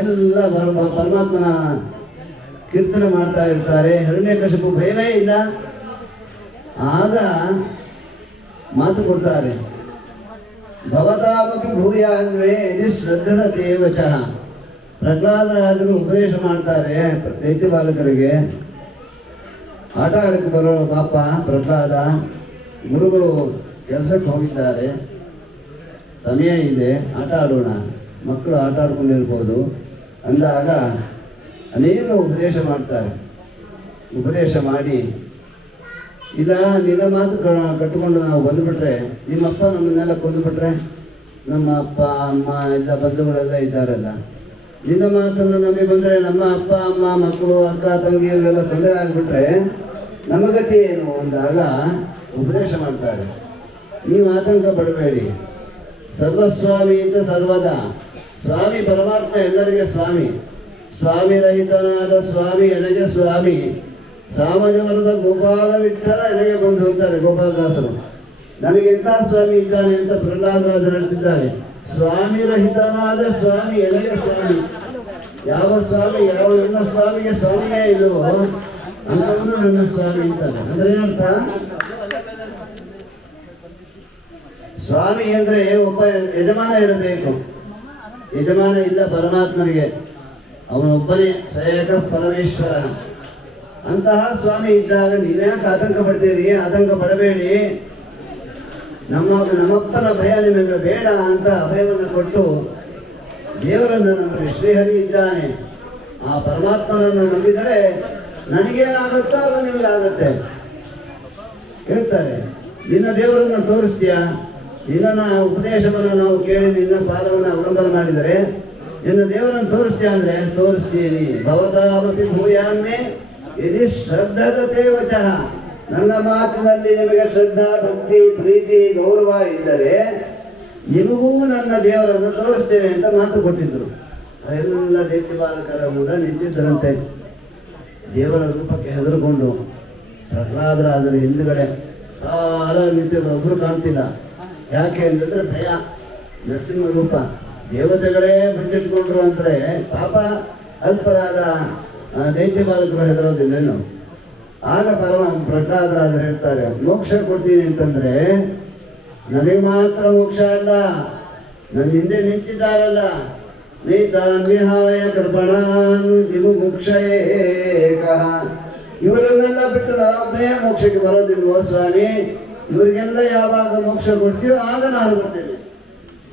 ಎಲ್ಲ ಪರಮಾತ್ಮನ ಕೀರ್ತನೆ ಮಾಡ್ತಾ ಇರ್ತಾರೆ. ಹಿರಣ್ಯಕಶಿಪು ಭಯವೇ ಇಲ್ಲ. ಆಗ ಮಾತು ಕೊಡ್ತಾರೆ, ಭವತಾಮಪಿ ಭೂಯಾನ್ವೇ ಇದು ಶ್ರದ್ಧದ ದೇವಚಃ. ಪ್ರಹ್ಲಾದರಾಜರು ಉಪದೇಶ ಮಾಡ್ತಾರೆ ದೈತ್ಯ ಬಾಲಕರಿಗೆ. ಆಟ ಆಡಕ್ಕೆ ಬರೋ ಪಾಪ ಪ್ರಹ್ಲಾದ, ಗುರುಗಳು ಕೆಲಸಕ್ಕೆ ಹೋಗಿದ್ದಾರೆ, ಸಮಯ ಇದೆ, ಆಟ ಆಡೋಣ, ಮಕ್ಕಳು ಆಟ ಆಡ್ಕೊಂಡಿರ್ಬೋದು ಅಂದಾಗ ಅನೇಕ ಉಪದೇಶ ಮಾಡ್ತಾರೆ. ಉಪದೇಶ ಮಾಡಿ ಇಲ್ಲ ನಿನ್ನ ಮಾತು ಕಟ್ಟಿಕೊಂಡು ನಾವು ಬಂದುಬಿಟ್ರೆ, ನಿಮ್ಮಪ್ಪ ನಮ್ಮನ್ನೆಲ್ಲ ಕೊಂದುಬಿಟ್ರೆ, ನಮ್ಮ ಅಪ್ಪ ಅಮ್ಮ ಎಲ್ಲ ಬಂಧುಗಳೆಲ್ಲ ಇದ್ದಾರಲ್ಲ, ನಿನ್ನ ಮಾತನ್ನು ನಂಬಿ ಬಂದರೆ ನಮ್ಮ ಅಪ್ಪ ಅಮ್ಮ ಮಕ್ಕಳು ಅಕ್ಕ ತಂಗಿಯರಿಗೆಲ್ಲ ತೊಂದರೆ ಆಗಿಬಿಟ್ರೆ ನಮ್ಮ ಗತಿ ಏನು ಅಂದಾಗ ಉಪದೇಶ ಮಾಡ್ತಾರೆ. ನೀವು ಆತಂಕ ಪಡಬೇಡಿ. ಸರ್ವಸ್ವಾಮಿ ಅಂತ ಸರ್ವದ ಸ್ವಾಮಿ ಪರಮಾತ್ಮ ಎಲ್ಲರಿಗೆ ಸ್ವಾಮಿ. ಸ್ವಾಮಿ ರಹಿತನಾದ ಸ್ವಾಮಿ ಎನಗೆ ಸ್ವಾಮಿ. ಸಾಮಾನ್ಯವರದ ಗೋಪಾಲ ವಿಠಲ ಎನಗೆ ಬಂದು ಅಂತಾರೆ ಗೋಪಾಲದಾಸರು. ನನಗೆ ಎಂಥ ಸ್ವಾಮಿ ಇದ್ದಾನೆ ಅಂತ ಪ್ರಹ್ಲಾದರಾಜರು ಹೇಳ್ತಿದ್ದಾರೆ. ಸ್ವಾಮಿ ರಹಿತನಾದ ಸ್ವಾಮಿ ಎನಗೆ ಸ್ವಾಮಿ. ಯಾವ ಸ್ವಾಮಿ ಯಾವ ನನ್ನ ಸ್ವಾಮಿಗೆ ಸ್ವಾಮಿಯೇ ಇಲ್ಲವೋ ಅಂಥವನು ನನ್ನ ಸ್ವಾಮಿ ಅಂತಾರೆ. ಅಂದ್ರೆ ಏನರ್ಥ? ಸ್ವಾಮಿ ಅಂದರೆ ಒಬ್ಬ ಯಜಮಾನ ಇರಬೇಕು. ಯಜಮಾನ ಇಲ್ಲ ಪರಮಾತ್ಮನಿಗೆ, ಅವನೊಬ್ಬನೇ ಸಯಕ ಪರಮೇಶ್ವರ. ಅಂತಹ ಸ್ವಾಮಿ ಇದ್ದಾಗ ನೀವ್ಯಾಕೆ ಆತಂಕ ಪಡ್ತೀರಿ? ಆತಂಕ ಪಡಬೇಡಿ. ನಮ್ಮಪ್ಪನ ಭಯ ನಿಮಗೆ ಬೇಡ ಅಂತ ಅಭಯವನ್ನು ಕೊಟ್ಟು ದೇವರನ್ನು ನಂಬಿ. ಶ್ರೀಹರಿ ಇದ್ದಾನೆ, ಆ ಪರಮಾತ್ಮನನ್ನು ನಂಬಿದರೆ ನನಗೇನಾಗುತ್ತೋ ಅದು ನಿಮಗಾಗತ್ತೆ. ಹೇಳ್ತಾರೆ, ನಿನ್ನ ದೇವರನ್ನು ತೋರಿಸ್ತೀಯಾ? ನಿನ್ನ ಉಪದೇಶವನ್ನು ನಾವು ಕೇಳಿ ನಿನ್ನ ಪಾದವನ್ನು ಅವಲಂಬನೆ ಮಾಡಿದರೆ ನಿನ್ನ ದೇವರನ್ನು ತೋರಿಸ್ತೀಯ ಅಂದರೆ ತೋರಿಸ್ತೀನಿ. ಭವತಾಮಪಿ ಭೂಯಾನ್ಮೇ ಯದಿ ಶ್ರದ್ಧತೆ ವಚಃ. ನನ್ನ ಮಾತಿನಲ್ಲಿ ನಿಮಗೆ ಶ್ರದ್ಧಾ ಭಕ್ತಿ ಪ್ರೀತಿ ಗೌರವ ಇದ್ದರೆ ನಿಮಗೂ ನನ್ನ ದೇವರನ್ನು ತೋರಿಸ್ತೇನೆ ಅಂತ ಮಾತು ಕೊಟ್ಟಿದ್ದರು. ಎಲ್ಲ ದೈತ್ಯ ಬಾಲಕರ ಕೂಡ ನಿಂತಿದ್ದರಂತೆ. ದೇವರ ರೂಪಕ್ಕೆ ಹೆದರುಕೊಂಡು ಪ್ರಹ್ಲಾದರಾಜರ ಹಿಂದುಗಡೆ ಸಾಲ ನಿಂತಿದ್ರು. ಒಬ್ಬರು ಕಾಣ್ತಿಲ್ಲ. ಯಾಕೆ ಅಂತಂದರೆ ಭಯ. ನರಸಿಂಹ ರೂಪ, ದೇವತೆಗಳೇ ಬಚ್ಚಿಟ್ಕೊಂಡ್ರು ಅಂದರೆ ಪಾಪ ಅಲ್ಪರಾದ ದೈತ್ಯ ಬಾಲಕರು ಹೆದರೋದಿಲ್ಲೇನು? ಆಗ ಪ್ರಹ್ಲಾದರಾಜರು ಹೇಳ್ತಾರೆ, ಮೋಕ್ಷ ಕೊಡ್ತೀನಿ ಅಂತಂದರೆ ನನಗೆ ಮಾತ್ರ ಮೋಕ್ಷ ಅಲ್ಲ, ನನ್ನ ಹಿಂದೆ ನಿಂತಿದ್ದಾರಲ್ಲ, ನೈತಾನ್ ವಿಹಾಯ ಕೃಪಣಾನ್ ವಿಮುಕ್ಷಯೇಕಃ, ಇವರನ್ನೆಲ್ಲ ಬಿಟ್ಟು ನಾವೊಬ್ಬನೇ ಮೋಕ್ಷಕ್ಕೆ ಬರೋದಿಲ್ವೋ ಸ್ವಾಮಿ, ಇವರಿಗೆಲ್ಲ ಯಾವಾಗ ಮೋಕ್ಷ ಕೊಡ್ತೀವೋ ಆಗ ನಾನು ಬರ್ತೇನೆ.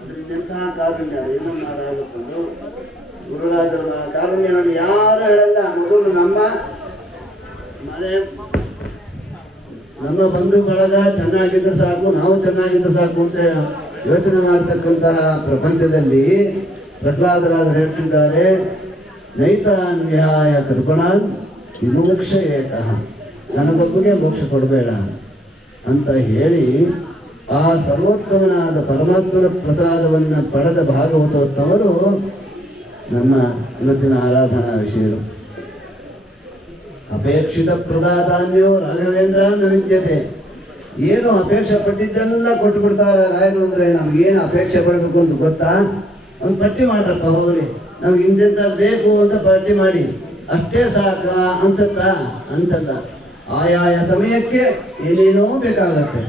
ಅದರಿಂದ ಎಂತಹ ಕಾರುಣ್ಯ, ಇನ್ನೊಂದು ನಾರಾಯಣಕೊಂಡು ಗುರುರಾಜರ ಕಾರುಣ್ಯ ನಾನು ಯಾರು ಹೇಳಲ್ಲ. ಮೊದಲು ನಮ್ಮ ಬಂಧು ಬಳಗ ಚೆನ್ನಾಗಿದ್ದರೆ ಸಾಕು, ನಾವು ಚೆನ್ನಾಗಿದ್ದರೆ ಸಾಕು ಅಂತ ಯೋಚನೆ ಮಾಡ್ತಕ್ಕಂತಹ ಪ್ರಪಂಚದಲ್ಲಿ ಪ್ರಹ್ಲಾದರಾಜರು ಹೇಳ್ತಿದ್ದಾರೆ, ನೈತಾನ್ ವಿಹಾಯ ಕೃಪಣಾನ್ ವಿಮುಕ್ಷ ಏಕಃ, ನನಗೊಬ್ಬಗೆ ಮೋಕ್ಷ ಕೊಡಬೇಡ ಅಂತ ಹೇಳಿ ಆ ಸರ್ವೋತ್ತಮನಾದ ಪರಮಾತ್ಮನ ಪ್ರಸಾದವನ್ನು ಪಡೆದ ಭಾಗವತೋತ್ತಮರು ನಮ್ಮ ಇವತ್ತಿನ ಆರಾಧನಾ ವಿಷಯರು. ಅಪೇಕ್ಷಿತ ಪ್ರದಾತಾನ್ಯೋ ರಾಘವೇಂದ್ರ ನ ವಿದ್ಯತೆ. ಏನು ಅಪೇಕ್ಷೆ ಪಟ್ಟಿದ್ದೆಲ್ಲ ಕೊಟ್ಟು ಬಿಡ್ತಾರೆ ರಾಯರು. ಅಂದರೆ ನಮಗೇನು ಅಪೇಕ್ಷೆ ಪಡಬೇಕು ಅಂತ ಗೊತ್ತಾ? ಒಂದು ಪಟ್ಟಿ ಮಾಡ್ರಪ್ಪ ಹೋಗ್ರಿ, ನಮ್ಗೆ ಇಂತಿಂತ ಬೇಕು ಅಂತ ಪಟ್ಟಿ ಮಾಡಿ, ಅಷ್ಟೇ ಸಾಕ ಅನ್ಸತ್ತಾ? ಅನ್ಸಲ್ಲ. ಆಯಾಯ ಸಮಯಕ್ಕೆ ಏನೇನೋ ಬೇಕಾಗತ್ತೆ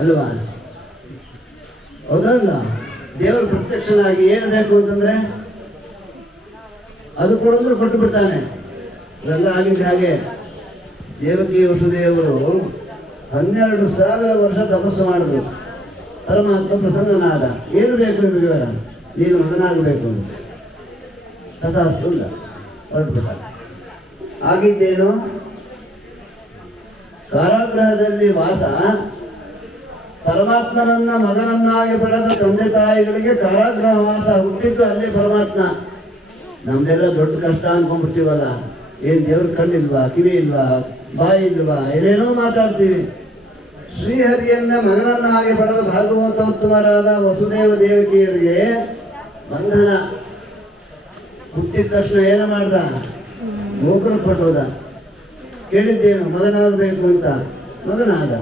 ಅಲ್ವಾ? ಹೌದಲ್ಲ? ದೇವರು ಪ್ರತ್ಯಕ್ಷನಾಗಿ ಏನು ಬೇಕು ಅಂತಂದರೆ ಅದು ಕೊಡೋದ್ರು ಕೊಟ್ಟು ಬಿಡ್ತಾನೆ. ಅದೆಲ್ಲ ಆಗಿದ್ದು ಹಾಗೆ. ದೇವಕಿ ವಸುದೇವರು 12,000 ವರ್ಷ ತಪಸ್ಸು ಮಾಡಿದ್ರು. ಪರಮಾತ್ಮ ಪ್ರಸನ್ನನಾದ. ಏನು ಬೇಕು ನಿಮಗೆ? ವರ, ನೀನು ಮಗನಾಗಬೇಕು. ತಥಾಸ್ತು ಇಲ್ಲ, ಹೊರಟುಬಿಟ್ಟ. ಆಗಿದ್ದೇನು? ಕಾರಾಗೃಹದಲ್ಲಿ ವಾಸ, ಪರಮಾತ್ಮನನ್ನ ಮಗನನ್ನಾಗಿ ಪಡೆದ ತಂದೆ ತಾಯಿಗಳಿಗೆ ಕಾರಾಗೃಹ ವಾಸ ಹುಟ್ಟಿದ್ದು ಅಲ್ಲಿ ಪರಮಾತ್ಮ. ನಮ್ದೆಲ್ಲ ದೊಡ್ಡ ಕಷ್ಟ ಅನ್ಕೊಂಡ್ಬಿಡ್ತೀವಲ್ಲ. ಏನು ದೇವ್ರ ಕಣ್ಣಿಲ್ವಾ, ಕಿವಿ ಇಲ್ವಾ, ಬಾಯಿ ಇಲ್ವಾ, ಏನೇನೋ ಮಾತಾಡ್ತೀವಿ. ಶ್ರೀಹರಿಯನ್ನ ಮಗನನ್ನಾಗಿ ಪಡೆದ ಭಾಗವತೋತ್ತಮರಾದ ವಸುದೇವ ದೇವಕಿಯರಿಗೆ ಬಂಧನ. ಹುಟ್ಟಿದ ತಕ್ಷಣ ಏನು ಮಾಡ್ದ? ಗೋಕುಲಕ್ಕೆ ಹೊಟ್ಟೋದ. ಕೇಳಿದ್ದೇನು? ಮಗನಾಗಬೇಕು ಅಂತ. ಮಗನಾದ.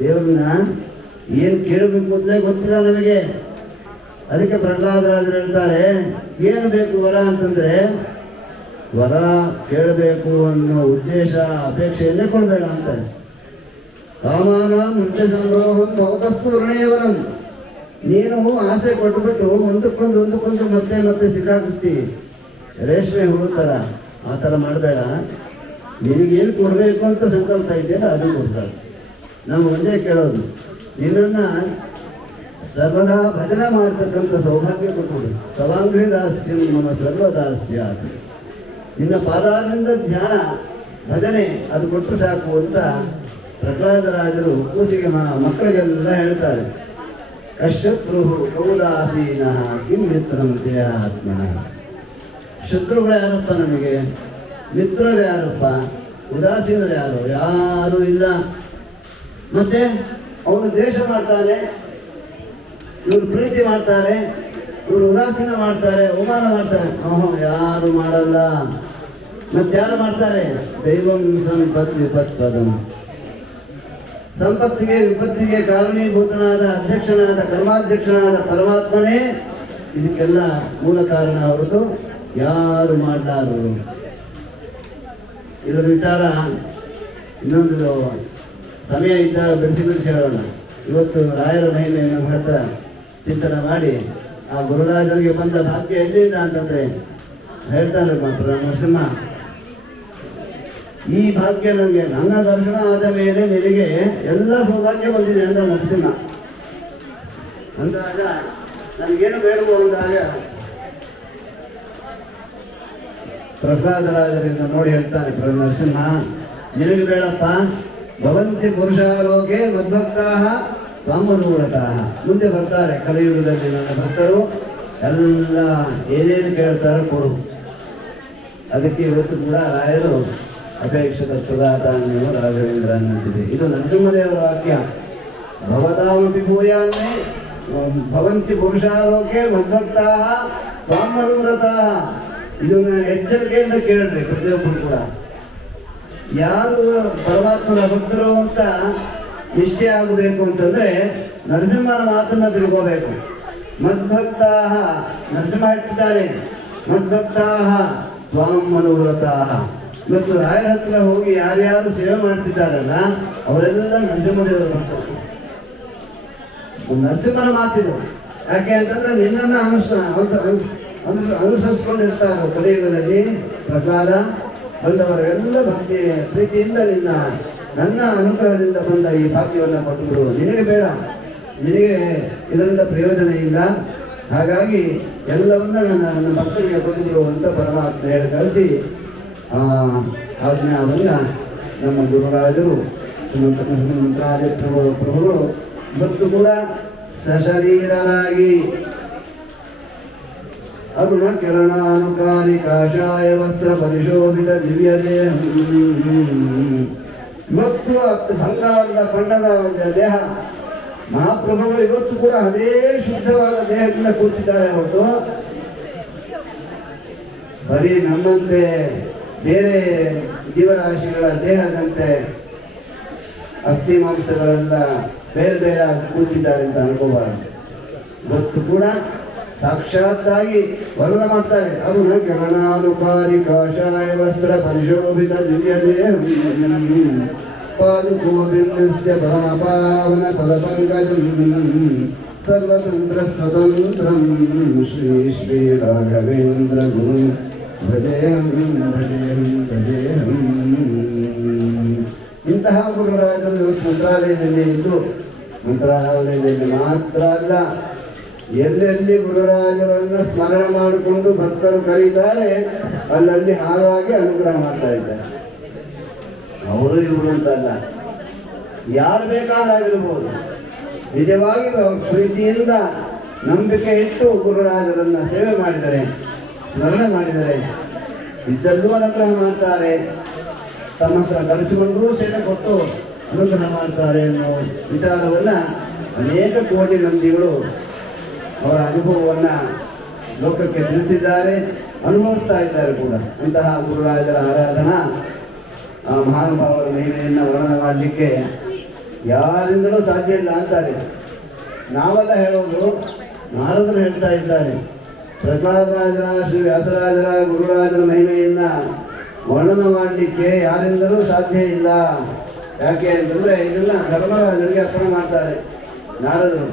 ದೇವ್ರನ್ನ ಏನು ಕೇಳಬೇಕು ಅಂತ ಗೊತ್ತಿಲ್ಲ ನಮಗೆ. ಅದಕ್ಕೆ ಪ್ರಹ್ಲಾದರಾಜರು ಹೇಳ್ತಾರೆ, ಏನು ಬೇಕು ವರ ಅಂತಂದರೆ, ವರ ಕೇಳಬೇಕು ಅನ್ನೋ ಉದ್ದೇಶ ಅಪೇಕ್ಷೆಯನ್ನೇ ಕೊಡಬೇಡ ಅಂತಾರೆ. ಕಾಮಾನ ಮುಂಟೆ ಸಂಗ್ರೋಹಂ ಭವತಸ್ತು ವೃಣೇವನಂ. ನೀನು ಆಸೆ ಕೊಟ್ಬಿಟ್ಟು ಒಂದಕ್ಕೊಂದು ಮತ್ತೆ ಮತ್ತೆ ಸಿಕ್ಕಾಕಿಸ್ತಿ, ರೇಷ್ಮೆ ಹುಳು ಥರ. ಆ ಥರ ಮಾಡಬೇಡ. ನಿನಗೇನು ಕೊಡಬೇಕು ಅಂತ ಸಂಕಲ್ಪ ಇದೆಯಲ್ಲ ಅದು ಕೊಡ್ತಾರೆ. ನಾವು ಒಂದೇ ಕೇಳೋದು, ನಿನ್ನನ್ನು ಸರ್ವದಾ ಭಜನೆ ಮಾಡ್ತಕ್ಕಂಥ ಸೌಭಾಗ್ಯ ಕೊಟ್ಬಿಡು. ತವಾಂಗ್ರಿ ದಾಸ್ಯಂ ಮಮ ಸರ್ವದಾಸ್ಯಾತ್. ನಿನ್ನ ಪಾದಾರವಿಂದ ಧ್ಯಾನ, ಭಜನೆ ಅದು ಕೊಟ್ಟರು ಸಾಕು ಅಂತ ಪ್ರಹ್ಲಾದರಾಜರು ಕೂಸಿಗೆ ಮಕ್ಕಳಿಗೆಲ್ಲ ಹೇಳ್ತಾರೆ. ಕಶತ್ರು ಕೌದಾಸೀನ ಕಿಂ ಮಿತ್ರಂ ಜಯ ಆತ್ಮನ. ಶತ್ರುಗಳು ಯಾರಪ್ಪ ನಮಗೆ? ಮಿತ್ರರು ಯಾರಪ್ಪ? ಉದಾಸೀನರು ಯಾರು? ಯಾರೂ ಇಲ್ಲ. ಮತ್ತೆ ಅವನು ದ್ವೇಷ ಮಾಡ್ತಾನೆ, ಇವರು ಪ್ರೀತಿ ಮಾಡ್ತಾರೆ, ಇವರು ಉದಾಸೀನ ಮಾಡ್ತಾರೆ, ಅವಮಾನ ಮಾಡ್ತಾರೆ. ಯಾರು ಮಾಡಲ್ಲ. ಮತ್ತಾರು ಮಾಡ್ತಾರೆ? ದೈವಂ ಸಂಪತ್ ವಿಪತ್ಪದಂ. ಸಂಪತ್ತಿಗೆ ವಿಪತ್ತಿಗೆ ಕಾರಣೀಭೂತನಾದ ಅಧ್ಯಕ್ಷನಾದ ಕರ್ಮಾಧ್ಯಕ್ಷನಾದ ಪರಮಾತ್ಮನೇ ಇದಕ್ಕೆಲ್ಲ ಮೂಲ ಕಾರಣ ಹೊರತು ಯಾರು ಮಾಡಲಾರರು. ಇದರ ವಿಚಾರ ಇನ್ನೊಂದು ಸಮಯ ಇದ್ದಾಗ ಬಿಡಿಸಿ ಹೇಳೋಣ. ಇವತ್ತು ರಾಯರ ಮಹಿಮೆ ನಮ್ಮ ಹತ್ರ ಚಿಂತನೆ ಮಾಡಿ ಆ ಗುರುರಾಜರಿಗೆ ಬಂದ ಭಾಗ್ಯ ಎಲ್ಲಿಂದ ಅಂತಂದರೆ ಹೇಳ್ತಾನೆ ನರಸಿಂಹ, ಈ ಭಾಗ್ಯ ನನಗೆ ನನ್ನ ದರ್ಶನ ಆದ ಮೇಲೆ ನಿನಗೆ ಎಲ್ಲ ಸೌಭಾಗ್ಯ ಬಂದಿದೆ ಅಂತ ನರಸಿಂಹ ಅಂದಾಗ ನನಗೇನು ಬೇಡವೋ ಅಂದಾಗ ಪ್ರಹ್ಲಾದರಾಜರಿಂದ ನೋಡಿ ಹೇಳ್ತಾನೆ ನರಸಿಂಹ, ನಿನಗೆ ಬೇಡಪ್ಪ. ಭವಂತಿ ಪುರುಷಾಲೋಕೆ ಮದ್ಭಕ್ತಾ ಕಾಮನೂರತಾ. ಮುಂದೆ ಬರ್ತಾರೆ ಕಲಿಯುಗದಲ್ಲಿ ನನ್ನ ಭಕ್ತರು ಎಲ್ಲ ಏನೇನು ಕೇಳ್ತಾರೋ ಕೊಡು. ಅದಕ್ಕೆ ಇವತ್ತು ಕೂಡ ರಾಯರು ಅಪೇಕ್ಷಿತ ಪ್ರದಾತಾನ್ಯೋ ರಾಘವೇಂದ್ರ ಅನ್ನಂತಿದೆ. ಇದು ನರಸಿಂಹದೇವರ ವಾಕ್ಯ. ಭವತಾಮಪಿ ಭೂಯಾನ್ನೇ ಭವಂತಿ ಪುರುಷಾಲೋಕೆ ಮದ್ಭಕ್ತಾ ಕಾಮನೂರತಾ. ಇದನ್ನ ಎಚ್ಚರಿಕೆಯಿಂದ ಕೇಳ್ರಿ ಪ್ರತಿಯೊಬ್ಬರು ಕೂಡ. ಯಾರು ಪರಮಾತ್ಮನ ಭಕ್ತರು ಅಂತ ನಿಶ್ಚಯ ಆಗಬೇಕು ಅಂತಂದರೆ ನರಸಿಂಹನ ಮಾತನ್ನು ತಿಳ್ಕೋಬೇಕು. ಮದ್ಭಕ್ತಾ, ನರಸಿಂಹ ಹೇಳ್ತಿದ್ದಾರೆ, ಮದ್ಭಕ್ತಾ ತ್ವಾಂ ಮನೋರಥಾಃ. ಇವತ್ತು ರಾಯರ ಹತ್ರ ಹೋಗಿ ಯಾರ್ಯಾರು ಸೇವೆ ಮಾಡ್ತಿದ್ದಾರಲ್ಲ ಅವರೆಲ್ಲ ನರಸಿಂಹದೇವರ ಭಕ್ತರು. ನರಸಿಂಹನ ಮಾತಿದು. ಯಾಕೆ ಅಂತಂದ್ರೆ ನಿನ್ನನ್ನು ಅನುಸರಿಸ್ಕೊಂಡಿರ್ತಾರೆ ಕಲಿಯುಗದಲ್ಲಿ. ಪ್ರಹ್ಲಾದ ಬಂದವರೆಲ್ಲ ಭಕ್ತಿ ಪ್ರೀತಿಯಿಂದ ನನ್ನ ಅನುಗ್ರಹದಿಂದ ಬಂದ ಈ ಭಾಗ್ಯವನ್ನು ಕೊಟ್ಟುಬಿಡು, ನಿನಗೆ ಬೇಡ, ನಿನಗೆ ಇದರಿಂದ ಪ್ರಯೋಜನ ಇಲ್ಲ, ಹಾಗಾಗಿ ಎಲ್ಲವನ್ನ ನನ್ನ ಭಕ್ತರಿಗೆ ಕೊಟ್ಟುಬಿಡು ಅಂತ ಪರಮಾತ್ಮ ಹೇಳಿ ಕಳಿಸಿ ಆಜ್ಞಾವನ್ನು ನಮ್ಮ ಗುರುರಾಜರು ಶ್ರೀಮಂತರಾಜ ಪ್ರಭುಗಳು ಇವತ್ತು ಕೂಡ ಸಶರೀರರಾಗಿ ಅರುಣ ಕಿರಣಾನುಕಾಲಿ ಕಾಷಾಯ ವಸ್ತ್ರ ಪರಿಶೋಭಿತ ದಿವ್ಯ ದೇಹ, ಇವತ್ತು ಬಂಗಾರದ ಬಣ್ಣದ ದೇಹ ಮಹಾಪ್ರಭುಗಳು ಇವತ್ತು ಕೂಡ ಅದೇ ಶುದ್ಧವಾದ ದೇಹದಿಂದ ಕೂತಿದ್ದಾರೆ ಹೊರತು ಬರೀ ನಮ್ಮಂತೆ ಬೇರೆ ಜೀವರಾಶಿಗಳ ದೇಹದಂತೆ ಅಸ್ಥಿ ಮಾಂಸಗಳೆಲ್ಲ ಬೇರೆ ಬೇರೆ ಆಗಿ ಕೂತಿದ್ದಾರೆ ಅಂತ ಅನ್ಕೋಬಾರದು. ಇವತ್ತು ಕೂಡ ಸಾಕ್ಷಾತ್ತಾಗಿ ವರ್ಣನೆ ಮಾಡ್ತಾರೆ. ಅರುಣ ಕಿರಣಾನುಕಾರಿ ಕಾಷಾಯ ವಸ್ತ್ರ ಪರಿಶೋಭಿತ ದಿವ್ಯ ದೇಹ ಪಾದುಕೋಭಿನ್ಯಸ್ಯ ಪರಮ ಪಾವನ ಪದ ಪಂಕಜಂ ಸರ್ವತಂತ್ರ ಸ್ವತಂತ್ರಂ ಶ್ರೀ ಶ್ರೀ ರಾಘವೇಂದ್ರ ಗುರು ಭಜೇಹಂ ಭಜೇಹಂ ಭಜೇಹಂ. ಇಂತಹ ಗುರುರಾಜರು ಇವತ್ತು ಮಂತ್ರಾಲಯದಲ್ಲಿ ಇದ್ದು, ಮಂತ್ರಾಲಯದಲ್ಲಿ ಮಾತ್ರ ಅಲ್ಲ ಎಲ್ಲೆಲ್ಲಿ ಗುರುರಾಜರನ್ನು ಸ್ಮರಣೆ ಮಾಡಿಕೊಂಡು ಭಕ್ತರು ಕರೀತಾರೆ ಅಲ್ಲಲ್ಲಿ ಹಾಗಾಗಿ ಅನುಗ್ರಹ ಮಾಡ್ತಾ ಇದ್ದಾರೆ. ಅವರು ಇವರು ಅಂತಲ್ಲ, ಯಾರು ಬೇಕಾಗಿರ್ಬೋದು. ನಿಜವಾಗಿ ಪ್ರೀತಿಯಿಂದ ನಂಬಿಕೆ ಇಟ್ಟು ಗುರುರಾಜರನ್ನ ಸೇವೆ ಮಾಡಿದರೆ, ಸ್ಮರಣೆ ಮಾಡಿದರೆ ಇದ್ದಲ್ಲೂ ಅನುಗ್ರಹ ಮಾಡ್ತಾರೆ, ತಮ್ಮ ಹತ್ರ ಕರೆಸಿಕೊಂಡು ಸೇವೆ ಕೊಟ್ಟು ಅನುಗ್ರಹ ಮಾಡ್ತಾರೆ ಅನ್ನೋ ವಿಚಾರವನ್ನು ಅನೇಕ ಕೋಟಿ ನಂದಿಗಳು ಅವರ ಅನುಭವವನ್ನು ಲೋಕಕ್ಕೆ ತಿಳಿಸಿದ್ದಾರೆ, ಅನುಭವಿಸ್ತಾ ಇದ್ದಾರೆ ಕೂಡ. ಅಂತಹ ಗುರುರಾಜರ ಆರಾಧನಾ ಆ ಮಹಾನುಭಾವರ ಮಹಿಮೆಯನ್ನು ವರ್ಣನೆ ಮಾಡಲಿಕ್ಕೆ ಯಾರಿಂದಲೂ ಸಾಧ್ಯ ಇಲ್ಲ ಅಂತಾರೆ. ನಾವೆಲ್ಲ ಹೇಳೋದು, ನಾರದರು ಹೇಳ್ತಾ ಇದ್ದಾರೆ. ಪ್ರಹ್ಲಾದರಾಜರ ಶ್ರೀ ವ್ಯಾಸರಾಜರ ಗುರುರಾಜರ ಮಹಿಮೆಯನ್ನು ವರ್ಣನೆ ಮಾಡಲಿಕ್ಕೆ ಯಾರಿಂದಲೂ ಸಾಧ್ಯ ಇಲ್ಲ. ಯಾಕೆ ಅಂತಂದರೆ ಇದನ್ನು ಧರ್ಮರಾಜರಿಗೆ ಅರ್ಪಣೆ ಮಾಡ್ತಾರೆ ನಾರದರು.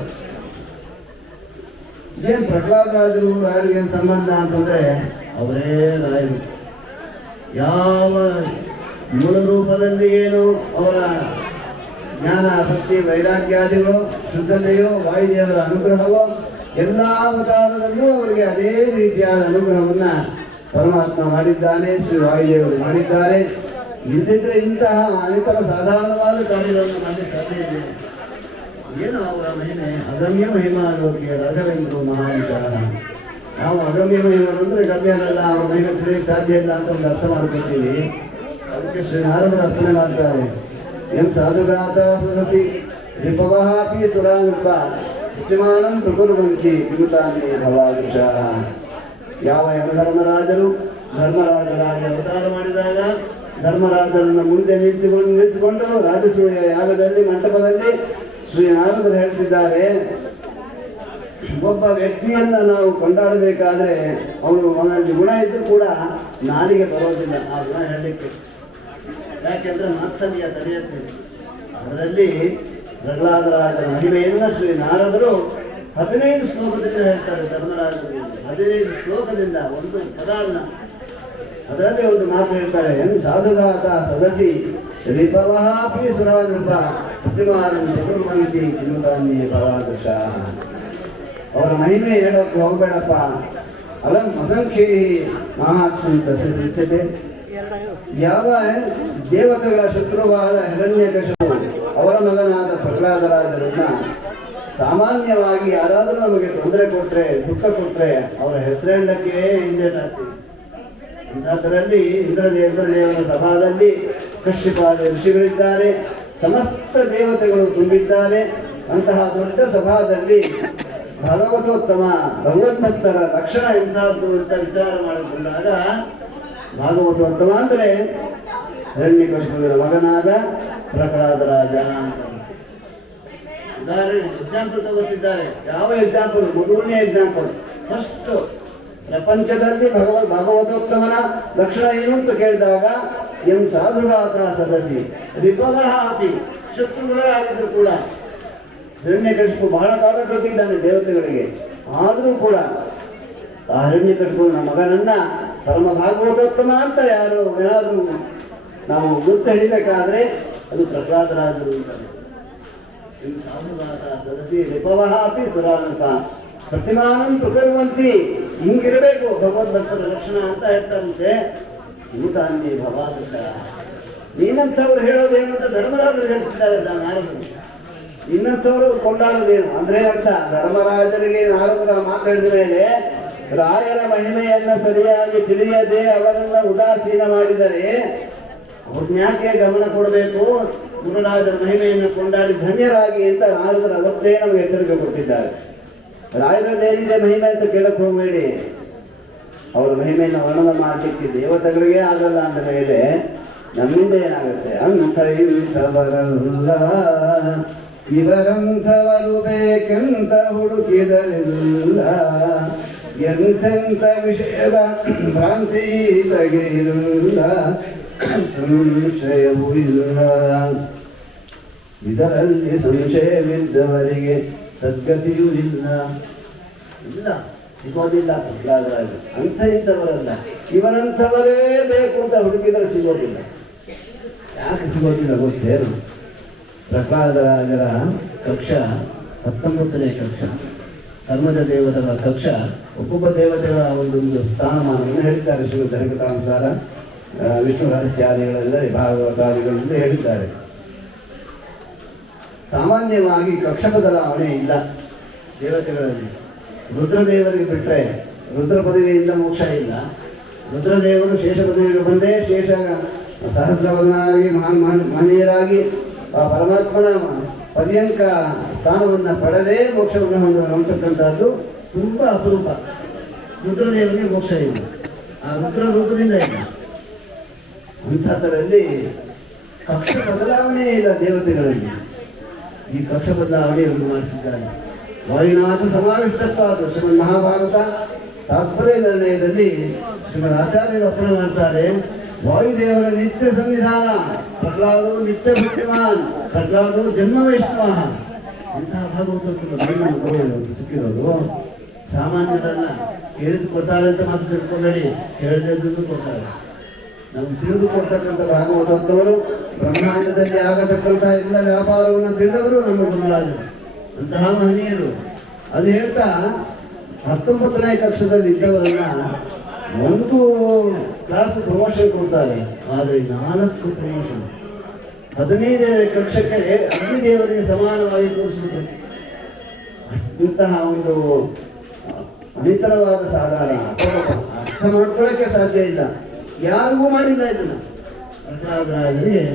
ಏನು ಪ್ರಹ್ಲಾದರಾಜರು ರಾಯರಿಗೆ ಏನು ಸಂಬಂಧ ಅಂತಂದರೆ ಅವರೇ ರಾಯರು. ಯಾವ ಮೂಲ ರೂಪದಲ್ಲಿ ಏನು ಅವರ ಜ್ಞಾನ ಭಕ್ತಿ ವೈರಾಗ್ಯಾದಿಗಳು ಶುದ್ಧತೆಯೋ ವಾಯುದೇವರ ಅನುಗ್ರಹವೋ ಎಲ್ಲ ಅವತಾರದಲ್ಲೂ ಅವರಿಗೆ ಅದೇ ರೀತಿಯಾದ ಅನುಗ್ರಹವನ್ನು ಪರಮಾತ್ಮ ಮಾಡಿದ್ದಾನೆ, ಶ್ರೀ ವಾಯುದೇವರು ಮಾಡಿದ್ದಾರೆ. ಇಲ್ಲದಿದ್ದರೆ ಇಂತಹ ಅನೇಕ ಸಾಧಾರಣವಾದ ಕಾರ್ಯಗಳನ್ನು ಮಾಡಲಿಕ್ಕೆ ಸಾಧ್ಯ ಇದೆ. ಏನು ಅವರ ಮಹಿಮೆ ಅಗಮ್ಯ ಮಹಿಮಾ ಲೋಕಿಯ ರಾಘವೇಂದ್ರ ಮಹಾಂಶಃ. ನಾವು ಅಗಮ್ಯ ಮಹಿಮರು ಅಂದರೆ ಗಮ್ಯನಲ್ಲ, ಅವರ ಮಹಿಮೆ ತಿಳಿಯಕ್ಕೆ ಸಾಧ್ಯ ಇಲ್ಲ ಅಂತ ಒಂದು ಅರ್ಥ ಮಾಡ್ಕೊತೀವಿ. ಅದಕ್ಕೆ ಶ್ರೀ ನಾರದರು ಅರ್ಪಣೆ ಮಾಡ್ತಾರೆ. ಎಂ ಸಾಧುಗಾತ ಸುರಸಿ ರಿಪವಹಾಪಿ ಸುರಾಂಪ ಪ್ರತಿಮಾನಂ ಪ್ರಕುರ್ವಂತಿ ವಿಮುತಾನ್ನೇ ಭವಾದೃಶಃ. ಯಾವ ಧರ್ಮರಾಜರಾಗಿ ಅವತಾರ ಮಾಡಿದಾಗ ಧರ್ಮರಾಜರನ್ನು ಮುಂದೆ ನಿಲ್ಲಿಸಿಕೊಂಡು ರಾಜಸೂಯ ಯಾಗದಲ್ಲಿ ಮಂಟಪದಲ್ಲಿ ಶ್ರೀ ನಾರದರು ಹೇಳ್ತಿದ್ದಾರೆ, ಒಬ್ಬ ವ್ಯಕ್ತಿಯನ್ನು ನಾವು ಕೊಂಡಾಡಬೇಕಾದ್ರೆ ಅವನಲ್ಲಿ ಗುಣ ಇದ್ದರೂ ಕೂಡ ನಾಲಿಗೆ ಬರೋದಿಲ್ಲ ಆ ಗುಣ ಹೇಳಲಿಕ್ಕೆ. ಯಾಕೆಂದರೆ ಮಾತ್ಸಲ್ಯ ತಡೆಯುತ್ತೆ. ಅದರಲ್ಲಿ ಪ್ರಹ್ಲಾದರಾಜರ ಮಹಿಮೆಯನ್ನು ಶ್ರೀ ನಾರದರು 15 ಶ್ಲೋಕದಿಂದ ಹೇಳ್ತಾರೆ. ಧರ್ಮರಾಜರಿಗೆ 15 ಶ್ಲೋಕದಿಂದ ಒಂದು ಪದ ಅಲ್ಲ, ಅದರಲ್ಲಿ ಒಂದು ಮಾತು ಹೇಳ್ತಾರೆ. ಎನ್ ಸಾಧುಗಾತ ಸದಸಿ ರಿಪವಹಾಪಿ ಸುರಾನೃಪ ಪ್ರತಿಮಾನಂ ಪ್ರಕುರ್ವಂತಿ ಕಿಮುತಾನ್ಯೇ ಭವಾದೃಶಃ. ಅವರ ಮಹಿಮೆ ಹೇಳೋಕ್ಕೆ ಹೋಗಬೇಡಪ್ಪ. ಅಲಂ ಅಸಂಖ್ಯೈ ಮಹಾತ್ಮ ತಸ್ಯ ಸಿದ್ಧತೆ. ಯಾವ ದೇವತೆಗಳ ಶತ್ರುವಾದ ಹಿರಣ್ಯಕಶಿಪು ಅವರ ಮಗನಾದ ಪ್ರಹ್ಲಾದರಾಜರನ್ನ ಸಾಮಾನ್ಯವಾಗಿ ಯಾರಾದರೂ ನಮಗೆ ತೊಂದರೆ ಕೊಟ್ಟರೆ, ದುಃಖ ಕೊಟ್ಟರೆ ಅವರ ಹೆಸರು ಹೇಳಕ್ಕೆ ಹಿಂದೇಟಾಗ್ತೀವಿ. ಅಂಥದ್ರಲ್ಲಿ ಇಂದ್ರದೇವರ ಸಭಾದಲ್ಲಿ ಕಶ್ಯಪಾದ ಋಷಿಗಳಿದ್ದಾರೆ, ಸಮಸ್ತ ದೇವತೆಗಳು ತುಂಬಿದ್ದಾರೆ. ಅಂತಹ ದೊಡ್ಡ ಸಭಾದಲ್ಲಿ ಭಾಗವತೋತ್ತಮ ಭಗವದ್ಭಕ್ತರ ಲಕ್ಷಣ ಎಂಥದ್ದು ಅಂತ ವಿಚಾರ ಮಾಡಿಕೊಂಡಾಗ ಭಾಗವತೋತ್ತಮ ಅಂದರೆ ಹಿರಣ್ಯಕಶಿಪುವಿನ ಮಗನಾದ ಪ್ರಹ್ಲಾದರಾಜ ಅಂತ. ಉದಾಹರಣೆ ಎಕ್ಸಾಂಪಲ್ ತಗೋತಿದ್ದಾರೆ. ಯಾವ ಎಕ್ಸಾಂಪಲ್? ಮೊದಲನೇ ಎಕ್ಸಾಂಪಲ್ ಫಸ್ಟ್ ಪ್ರಪಂಚದಲ್ಲಿ ಭಾಗವತೋತ್ತಮನ ಲಕ್ಷಣ ಏನು ಅಂತ ಕೇಳಿದಾಗ ಎನ್ ಸಾಧುಗಾತ ಸದಸಿ ರಿಪವಃ ಅಪಿ, ಶತ್ರುಗಳೇ ಆಗಿದ್ರು ಕೂಡ ಹಿರಣ್ಯಕಶಿಪು ಬಹಳ ಕಾಟ ಕೊಟ್ಟಿದ್ದಾನೆ ದೇವತೆಗಳಿಗೆ, ಆದರೂ ಕೂಡ ಆ ಹಿರಣ್ಯಕಶಿಪುವಿನ ಮಗನನ್ನ ಪರಮ ಭಾಗವತೋತ್ತಮ ಅಂತ ಏನಾದರೂ ನಾವು ಗುರುತು ಹಿಡಿಬೇಕಾದ್ರೆ ಅದು ಪ್ರಹ್ಲಾದರಾಜರು ಅಂತಾರೆ. ಸಾಧುಗಾತ ಸದಸಿ ರಿಪವಃ ಅಪಿ ಸುರಾನಪ ಪ್ರತಿಮಾನಂ ಪ್ರಕರುವಂತಿ, ಹಿಂಗಿರಬೇಕು ಭಗವದ್ಭಕ್ತರ ಲಕ್ಷಣ ಅಂತ ಹೇಳ್ತಾರಂತೆ. ಭೂತಾನ್ಯ ಭವಾದಶ, ನೀನಂಥವ್ರು ಹೇಳೋದೇನು ಅಂತ ಧರ್ಮರಾಜರು ಹೇಳ್ತಿದ್ದಾರೆ ನಾರದರು. ಇನ್ನಂಥವ್ರು ಕೊಂಡಾಡೋದೇನು ಅಂದ್ರೆ ಅರ್ಥ, ಧರ್ಮರಾಜರಿಗೆ ನಾರದರ ಮಾತಾಡಿದ ಮೇಲೆ ರಾಯರ ಮಹಿಮೆಯನ್ನ ಸರಿಯಾಗಿ ತಿಳಿಯದೆ ಅವರನ್ನ ಉದಾಸೀನ ಮಾಡಿದರೆ ಅವ್ರನ್ಯಾಕೆ ಗಮನ ಕೊಡಬೇಕು, ಗುರುರಾಜರ ಮಹಿಮೆಯನ್ನು ಕೊಂಡಾಡಿ ಧನ್ಯರಾಗಿ ಅಂತ ನಾರದರು ಅವತ್ತೇ ನಮಗೆ ಎಚ್ಚರಿಕೆ ಕೊಟ್ಟಿದ್ದಾರೆ. ರಾಯರಲ್ಲಿ ಏನಿದೆ ಮಹಿಮೆ ಅಂತ ಕೇಳಕ್ ಹೋಗಬೇಡಿ, ಅವರ ಮಹಿಮೆಯನ್ನು ವರ್ಣನ ಮಾಡಲಿಕ್ಕೆ ದೇವತೆಗಳಿಗೆ ಆಗಲ್ಲ ಅಂದ ಮೇಲೆ ನಮ್ಮಿಂದ ಏನಾಗುತ್ತೆ? ಅಂಥ ಇಂಥವರಲ್ಲ ಇವರಂಥವರು ಬೇಕೆಂತ ಹುಡುಕಿದರಿಲ್ಲ, ಎಂತೆಂಥ ವಿಷಯದ ಭ್ರಾಂತಿ ತಗೆಯಿರಲ್ಲ, ಸಂಶಯವೂ ಇಲ್ಲ. ಇದರಲ್ಲಿ ಸಂಶಯವಿದ್ದವರಿಗೆ ಸದ್ಗತಿಯೂ ಇಲ್ಲ, ಸಿಗೋದಿಲ್ಲ. ಪ್ರಹ್ಲಾದರಾಜ ಅಂಥ ಇಂಥವರಲ್ಲ, ಇವರಂಥವರೇ ಬೇಕು ಅಂತ ಹುಡುಕಿದರೆ ಸಿಗೋದಿಲ್ಲ. ಯಾಕೆ ಸಿಗೋದಿಲ್ಲ ಗೊತ್ತೇನು? ಪ್ರಹ್ಲಾದರಾಜರ ಕಕ್ಷ 19ನೇ ಕಕ್ಷ, ಧರ್ಮದ ದೇವತೆಗಳ ಕಕ್ಷ. ಒಬ್ಬೊಬ್ಬ ದೇವತೆಗಳ ಒಂದೊಂದು ಸ್ಥಾನಮಾನವನ್ನು ಹೇಳಿದ್ದಾರೆ ಶ್ರೀ ಧರ್ಮತಾನುಸಾರ, ವಿಷ್ಣು ರಹಸ್ಯಾದಿಗಳೆಲ್ಲ ಭಾಗವತಾದಿಗಳಲ್ಲಿ ಹೇಳಿದ್ದಾರೆ. ಸಾಮಾನ್ಯವಾಗಿ ಕಕ್ಷ ಬದಲಾವಣೆ ಇಲ್ಲ ದೇವತೆಗಳಲ್ಲಿ. ರುದ್ರದೇವರಿಗೆ ಬಿಟ್ಟರೆ ರುದ್ರ ಪದವಿಯಿಂದ ಮೋಕ್ಷ ಇಲ್ಲ. ರುದ್ರದೇವರು ಶೇಷ ಪದವಿಗೆ ಬಂದೇ ಶೇಷ ಸಹಸ್ರವರ್ಣರಾಗಿ ಮಹನೀಯರಾಗಿ ಆ ಪರಮಾತ್ಮನ ಪರ್ಯಂಕ ಸ್ಥಾನವನ್ನು ಪಡೆದೇ ಮೋಕ್ಷವನ್ನು ಹೊಂದತಕ್ಕಂಥದ್ದು ತುಂಬ ಅಪರೂಪ. ರುದ್ರದೇವರಿಗೆ ಮೋಕ್ಷ ಇಲ್ಲ, ಆ ರುದ್ರ ರೂಪದಿಂದ ಇಲ್ಲ. ಅಂಥದ್ರಲ್ಲಿ ಕಕ್ಷ ಬದಲಾವಣೆ ಇಲ್ಲ ದೇವತೆಗಳಲ್ಲಿ. ಈ ಕಕ್ಷ ಬದಲಾವಣೆ ಅವರು ಮಾಡ್ತಿದ್ದಾರೆ. ವಾಯುನಾಥ ಸಮಾವಿಷ್ಟತ್ವಾದ ಶ್ರೀಮದ್ ಮಹಾಭಾರತ ತಾತ್ಪರ್ಯ ನಿರ್ಣಯದಲ್ಲಿ ಶ್ರೀಮದ್ ಆಚಾರ್ಯರು ಅರ್ಪಣೆ ಮಾಡ್ತಾರೆ. ವಾಯುದೇವರ ನಿತ್ಯ ಸನ್ನಿಧಾನ, ಪ್ರಹ್ಲಾದೋ ನಿತ್ಯ ಭಕ್ತಿಮಾನ್, ಪ್ರಹ್ಲಾದೋ ಜನ್ಮ ವೈಷ್ಣವ. ಇಂತಹ ಭಾಗವತರು ಸಿಕ್ಕಿರೋದು ಸಾಮಾನ್ಯರಲ್ಲ. ಕೇಳಿದು ಕೊಡ್ತಾರೆ ಅಂತ ಮಾತ್ರ ತಿಳ್ಕೊಂಬೇಡಿ, ಕೇಳಿದ್ದು ಕೊಡ್ತಾರೆ. ನಮ್ಗೆ ತಿಳಿದು ಕೊಡ್ತಕ್ಕಂಥ ಭಾಗವತವರು ಬ್ರಹ್ಮಾಂಡದಲ್ಲಿ ಆಗತಕ್ಕಂಥ ಎಲ್ಲ ವ್ಯಾಪಾರವನ್ನು ತಿಳಿದವರು ನಮ್ಮ ಗುರುರಾಜರು, ಅಂತಹ ಮಹನೀಯರು. ಅದು ಹೇಳ್ತಾ 19ನೇ ಕಕ್ಷದಲ್ಲಿ ಇದ್ದವರನ್ನ ಒಂದು ಕ್ಲಾಸ್ ಪ್ರಮೋಷನ್ ಕೊಡ್ತಾರೆ, ಆದರೆ 4 ಪ್ರಮೋಷನ್. 15ನೇ ಕಕ್ಷಕ್ಕೆ ಅಗ್ನಿದೇವರಿಗೆ ಸಮಾನವಾಗಿ ತೋರಿಸ್ಬಿಟ್ರು. ಇಂತಹ ಒಂದು ಅನಿತರವಾದ ಸಾಧಾರಣ ಅರ್ಥ ಮಾಡ್ಕೊಳ್ಳೋಕ್ಕೆ ಸಾಧ್ಯ ಇಲ್ಲ, ಯಾರಿಗೂ ಮಾಡಿಲ್ಲ ಇದನ್ನು. ಪ್ರಹ್ಲಾದರಾಜರಿಗೆ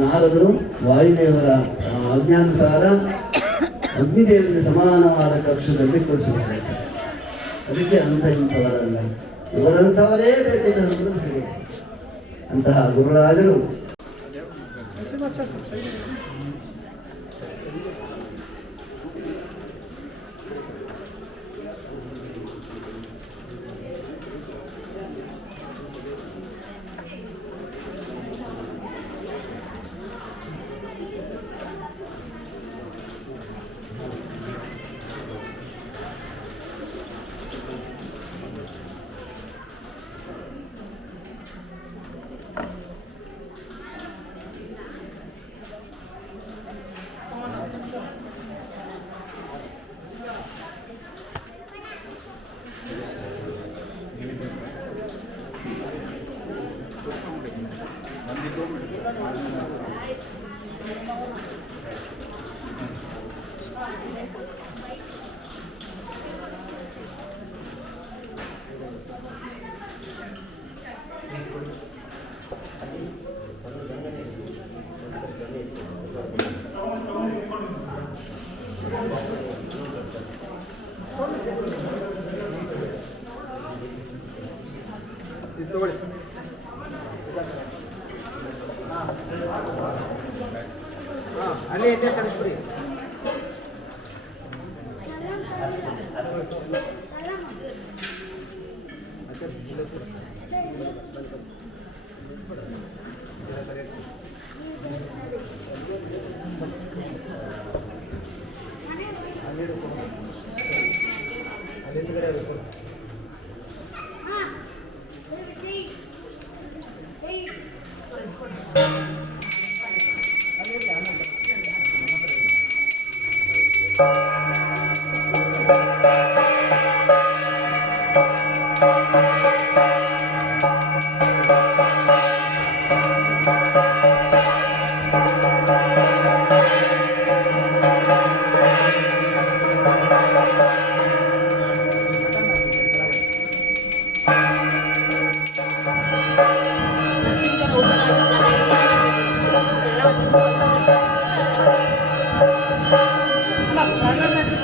ನಾರದರು ವಾಯುದೇವರ ಆಜ್ಞಾನುಸಾರ ಅಗ್ನಿದೇವರಿಗೆ ಸಮಾನವಾದ ಕಕ್ಷದಲ್ಲಿ ಕೊಡಿಸಿಬಿಟ್ಟಿರ್ತಾರೆ. ಅದಕ್ಕೆ ಅಂಥ ಇಂಥವರಲ್ಲ, ಇವರಂಥವರೇ ಬೇಕು ಅಂತ ಸಿಗುತ್ತೆ. ಅಂತಹ ಗುರುರಾಜರು ಅಲ್ಲೇ ಇದೆ ಸರಿಸ್ಬಿಡಿ. Mas,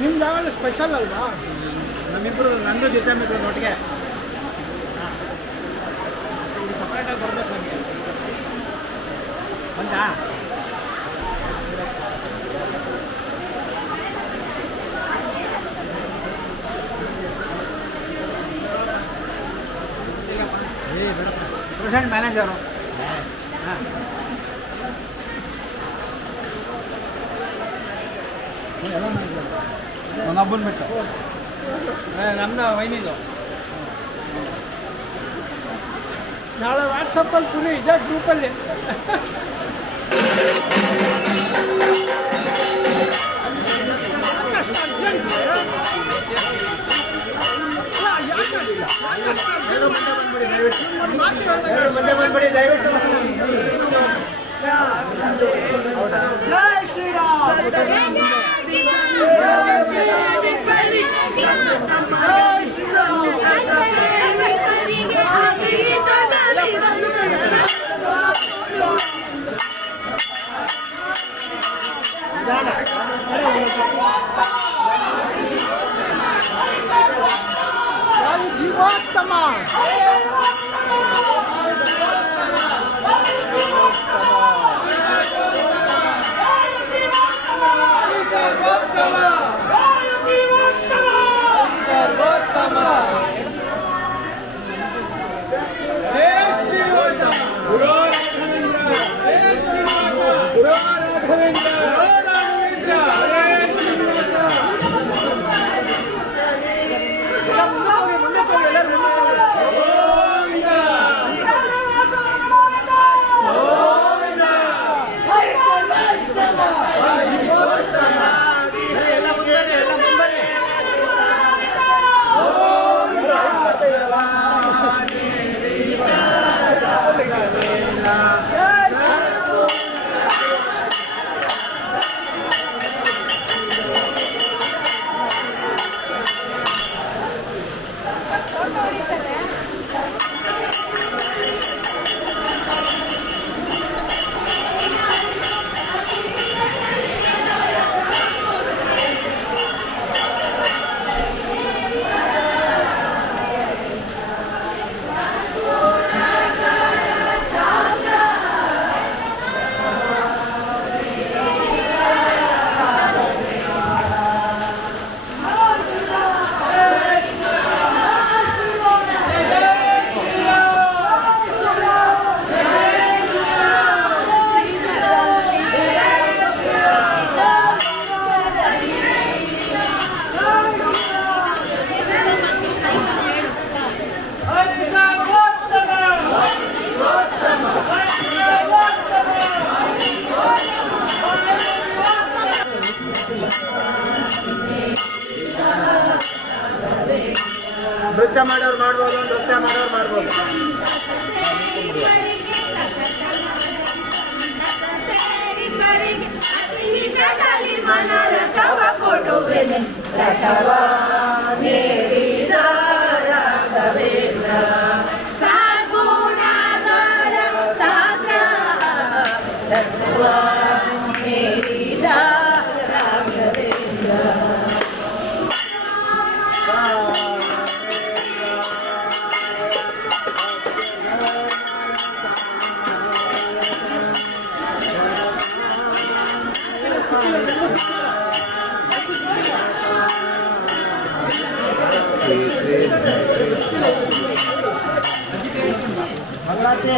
ನಿಮ್ದು ಯಾವಾಗ ಸ್ಪೆಷಲ್ ಅಲ್ವಾ? ನಮ್ಮಿಬ್ಬರು ನಂದು ಜೊತೆ ಮಿತ್ರ ಒಟ್ಟಿಗೆ ಸಪ್ರೇಟಾಗಿ ಬರ್ಬೇಕು ನಮಗೆ ಬಂದಾ? ಪ್ರೆಸೆಂಟ್ ಮ್ಯಾನೇಜರು ಹಾಂ ನನ್ನ ಹಬ್ಬನ ಬಿಟ್ಟು ನಮ್ಮದು ವೈನಿದು ನಾಳೆ ವಾಟ್ಸಪ್ಪಲ್ಲಿ ಪುರಿ ಇದೆ ಗ್ರೂಪಲ್ಲಿ. ಮುಂದೆ ಬಂದ್ಬಿಡಿ ದಯವಿಟ್ಟು. ಜೈ ಶ್ರೀರಾಮ್. ಜೀವಾತ್ಮ ನೃತ್ಯ ಮಾಡೋರು ಮಾಡ್ಬೋದು, ನೃತ್ಯ ಮಾಡೋರು ಮಾಡ್ಬೋದು. ಭಗವತಿ